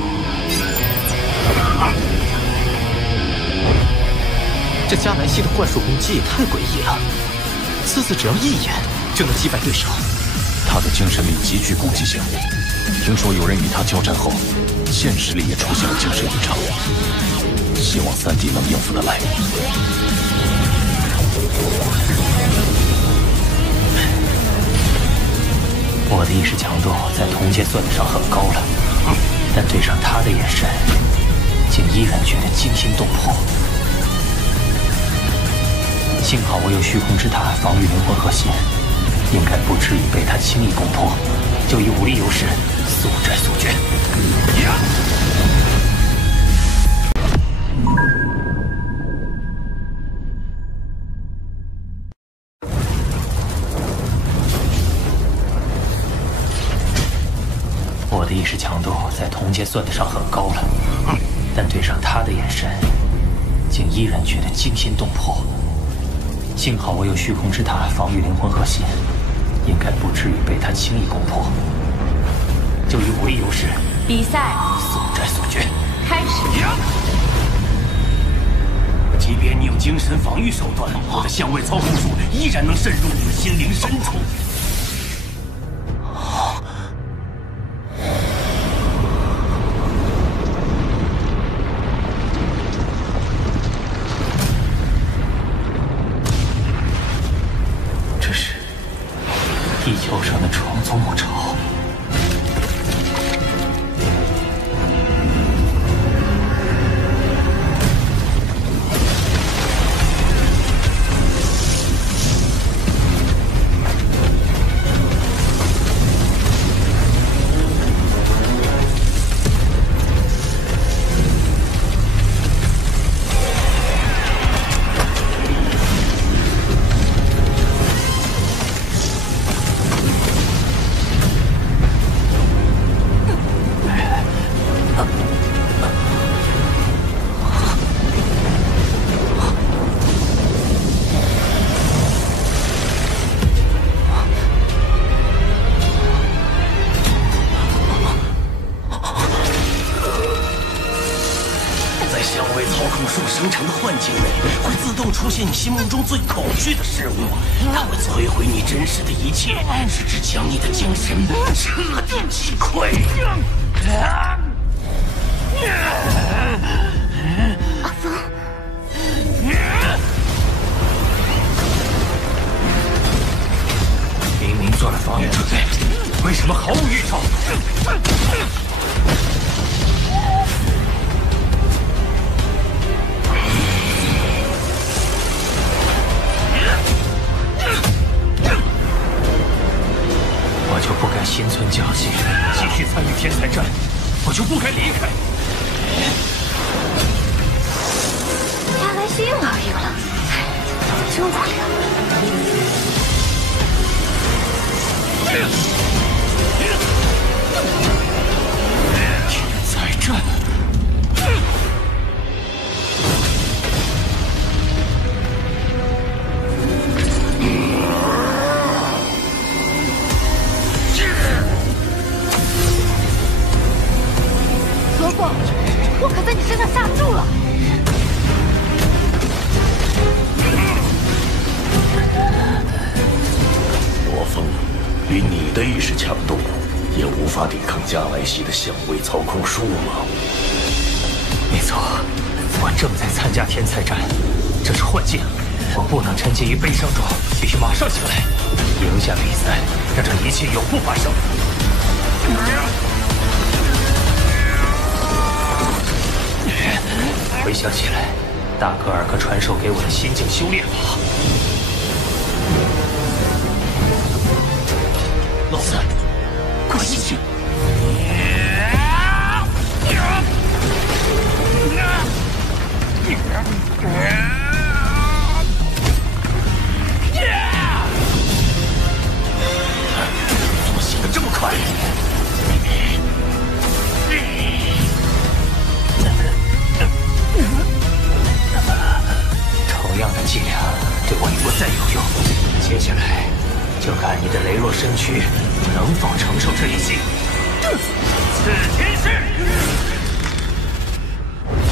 这加莱西的幻术攻击也太诡异了，次次只要一眼就能击败对手。他的精神力极具攻击性，听说有人与他交战后，现实里也出现了精神异常。希望3弟能应付得来。我的意识强度在同阶算得上很高了，但对上他的眼神，竟依然觉得惊心动魄。幸好我有虚空之塔防御灵魂核心，应该不至于被他轻易攻破。就以武力优势，速战速决。我的意识强度在同阶算得上很高了，但对上他的眼神，竟依然觉得惊心动魄。幸好我有虚空之塔防御灵魂核心，应该不至于被他轻易攻破。就以武力优势，比赛速战速决，开始。即便你有精神防御手段，我的相位操控术依然能渗入你的心灵深处。这是地球上的虫族母巢。出现你心目中最恐惧的事物，它会摧毁你真实的一切，甚至将你的精神彻底击溃。阿峰，明明做了防御准备，为什么毫无预兆？我就不该心存侥幸，继续参与天才战，我就不该离开。加莱西又要赢了，真无聊。天才战。罗峰，我可在你身上下注了。罗峰，以你的意识强度，也无法抵抗加莱西的相位操控术吗？没错，我正在参加天才战，这是幻境，我不能沉浸于悲伤中，必须马上醒来，赢下比赛，让这一切永不发生。回想起来，大格尔克传授给我的心境修炼法。老三，快醒醒！怎么醒得这么快？同样的伎俩对我已不再有用，接下来就看你的羸弱身躯能否承受这一击。此天是！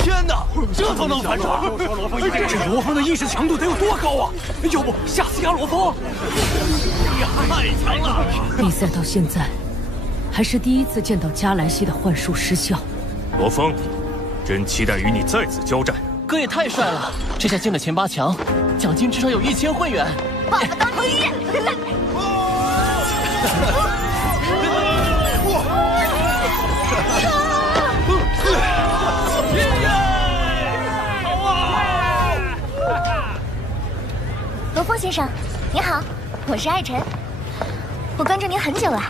天哪，这都能反转！这罗峰的意识强度得有多高啊？要不下次压罗峰？太强了！比赛到现在，还是第一次见到加莱西的幻术失效。罗峰，真期待与你再次交战。哥也太帅了！这下进了前8强，奖金至少有1000会员。爸爸当第一！罗峰先生，你好，我是艾辰，我跟着您很久了。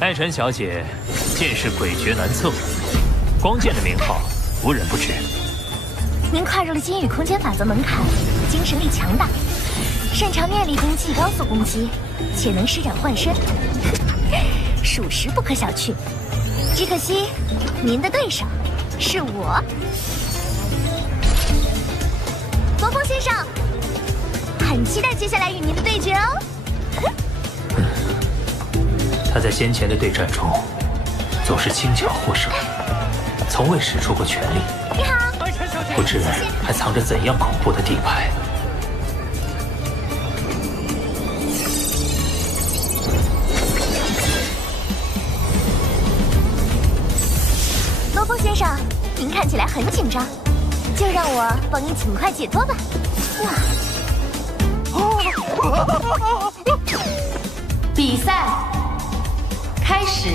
艾辰小姐，见识诡谲难测，光剑的名号无人不知。您跨入了金羽空间法则门槛，精神力强大，擅长念力攻击、高速攻击，且能施展幻身，属实不可小觑。只可惜，您的对手是我。罗峰先生，很期待接下来与您的对决哦。他在先前的对战中总是轻巧获胜，从未使出过全力。你好，不知还藏着怎样恐怖的底牌。罗峰先生，您看起来很紧张，就让我帮您尽快解脱吧。比赛开始。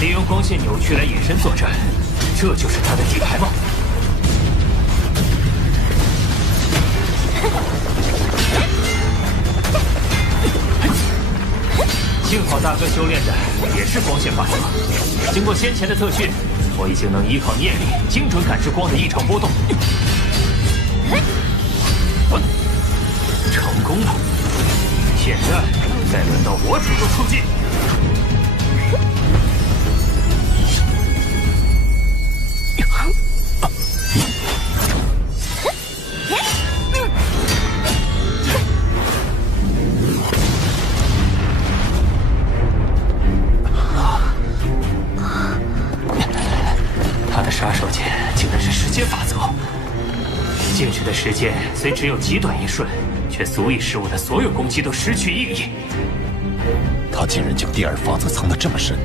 利用光线扭曲来隐身作战，这就是他的底牌吗？幸好大哥修炼的也是光线法则，经过先前的特训，我已经能依靠念力精准感知光的异常波动。成功了！现在该轮到我主动出击。的时间虽只有极短一瞬，却足以使我的所有攻击都失去意义。他竟然将第二法则藏得这么深，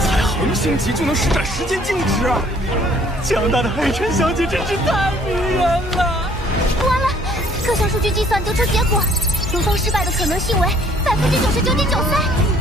才恒星级就能施展时间静止，强大的黑川小姐真是太迷人了！完了，各项数据计算得出结果，卢峰失败的可能性为99.93%。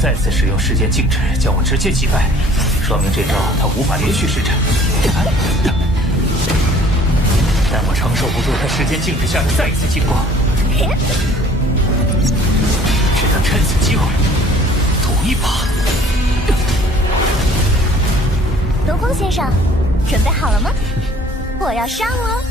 再次使用时间静止将我直接击败，说明这招他无法连续施展。但我承受不住他时间静止下的再一次进攻，只能趁此机会赌一把。龙峰先生，准备好了吗？我要上喽！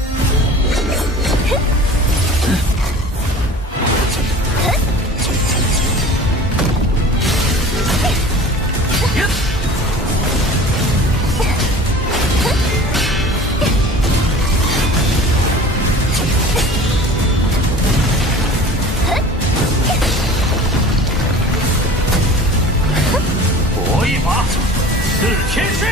搏一把，四天师。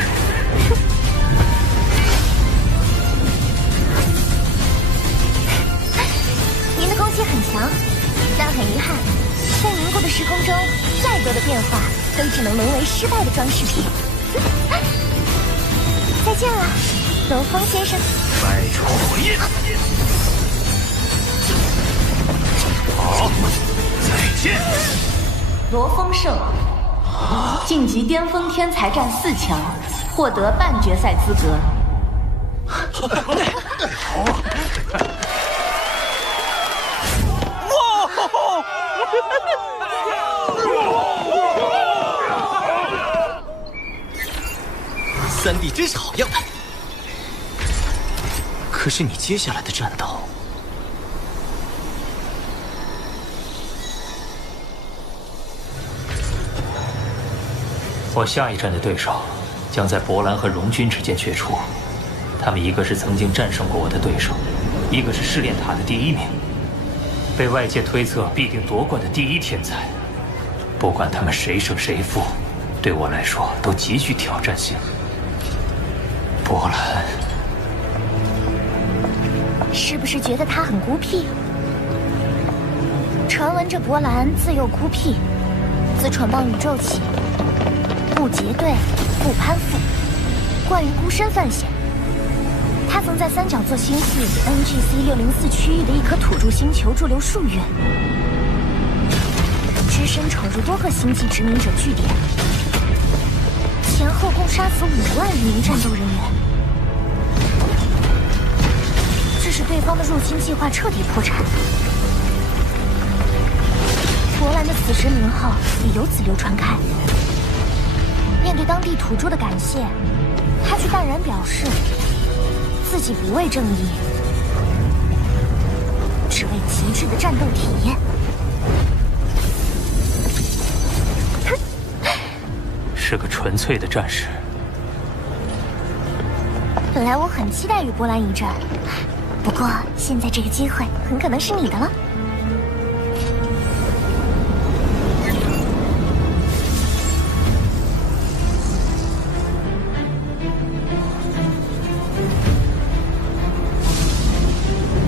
您的攻击很强，但很遗憾，在凝固的时空中，再多的变化都只能沦为失败的装饰品。再见了，龙峰先生。百重回印。好，再见。罗峰胜，晋级巅峰天才战4强，获得半决赛资格。三弟真是好样的，可是你接下来的战斗，我下一站的对手将在博兰和荣军之间决出。他们一个是曾经战胜过我的对手，一个是试炼塔的第1名，被外界推测必定夺冠的第1天才。不管他们谁胜谁负，对我来说都极具挑战性。博兰，是不是觉得他很孤僻？传闻这博兰自幼孤僻，自闯荡宇宙起，不结队，不攀附，惯于孤身犯险。他曾在三角座星系 NGC604 区域的一颗土著星球驻留数月，只身闯入多个星际殖民者据点，前后共杀死5万余名战斗人员，致使对方的入侵计划彻底破产。博兰的死神名号也由此流传开。面对当地土著的感谢，他却淡然表示，自己不为正义，只为极致的战斗体验。是个纯粹的战士。本来我很期待与波兰一战，不过现在这个机会很可能是你的了。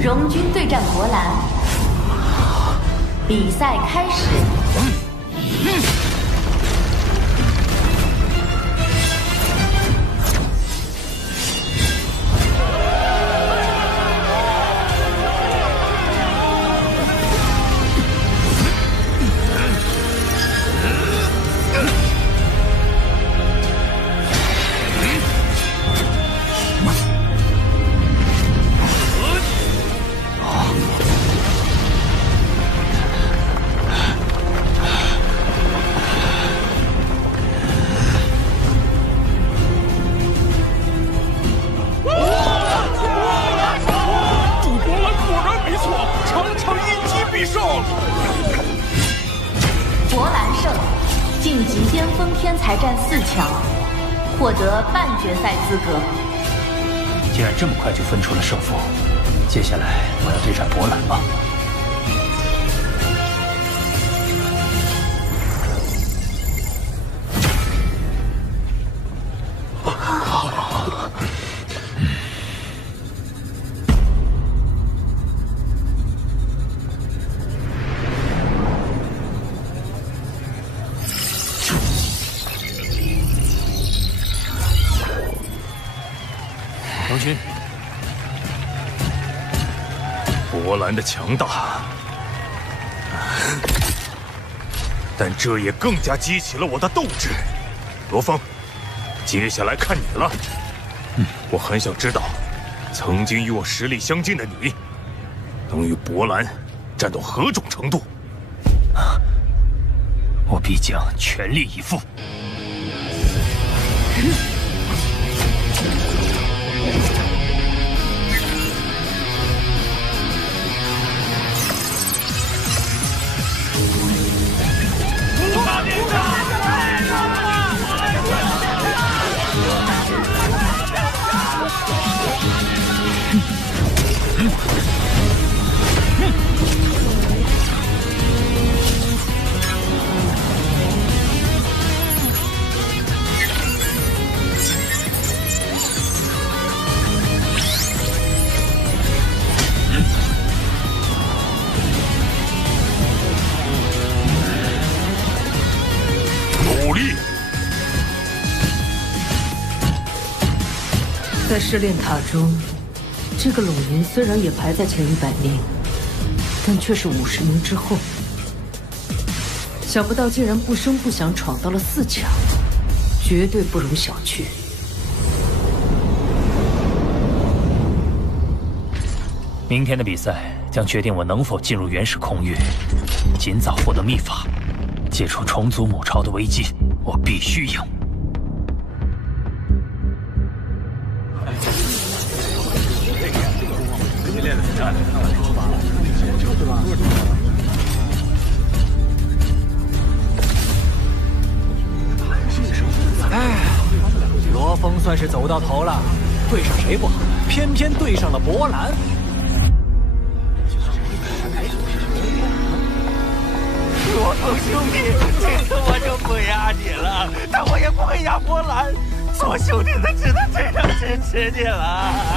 荣军对战博兰，比赛开始。晋级巅峰天才战4强，获得半决赛资格。既然这么快就分出了胜负，接下来我要对战博览了。龙君，博兰的强大，但这也更加激起了我的斗志。罗峰，接下来看你了。我很想知道，曾经与我实力相近的你，能与博兰战到何种程度？我必将全力以赴。在试炼塔中，这个陇银虽然也排在前100名，但却是50名之后。想不到竟然不声不响闯到了4强，绝对不容小觑。明天的比赛将决定我能否进入原始空域，尽早获得秘法，解除重组母巢的危机。我必须赢。哎，罗峰算是走到头了，对上谁不好，偏偏对上了博兰。罗峰兄弟，这次我就不压你了，但我也不会压博兰。做兄弟的只能这样支持你了。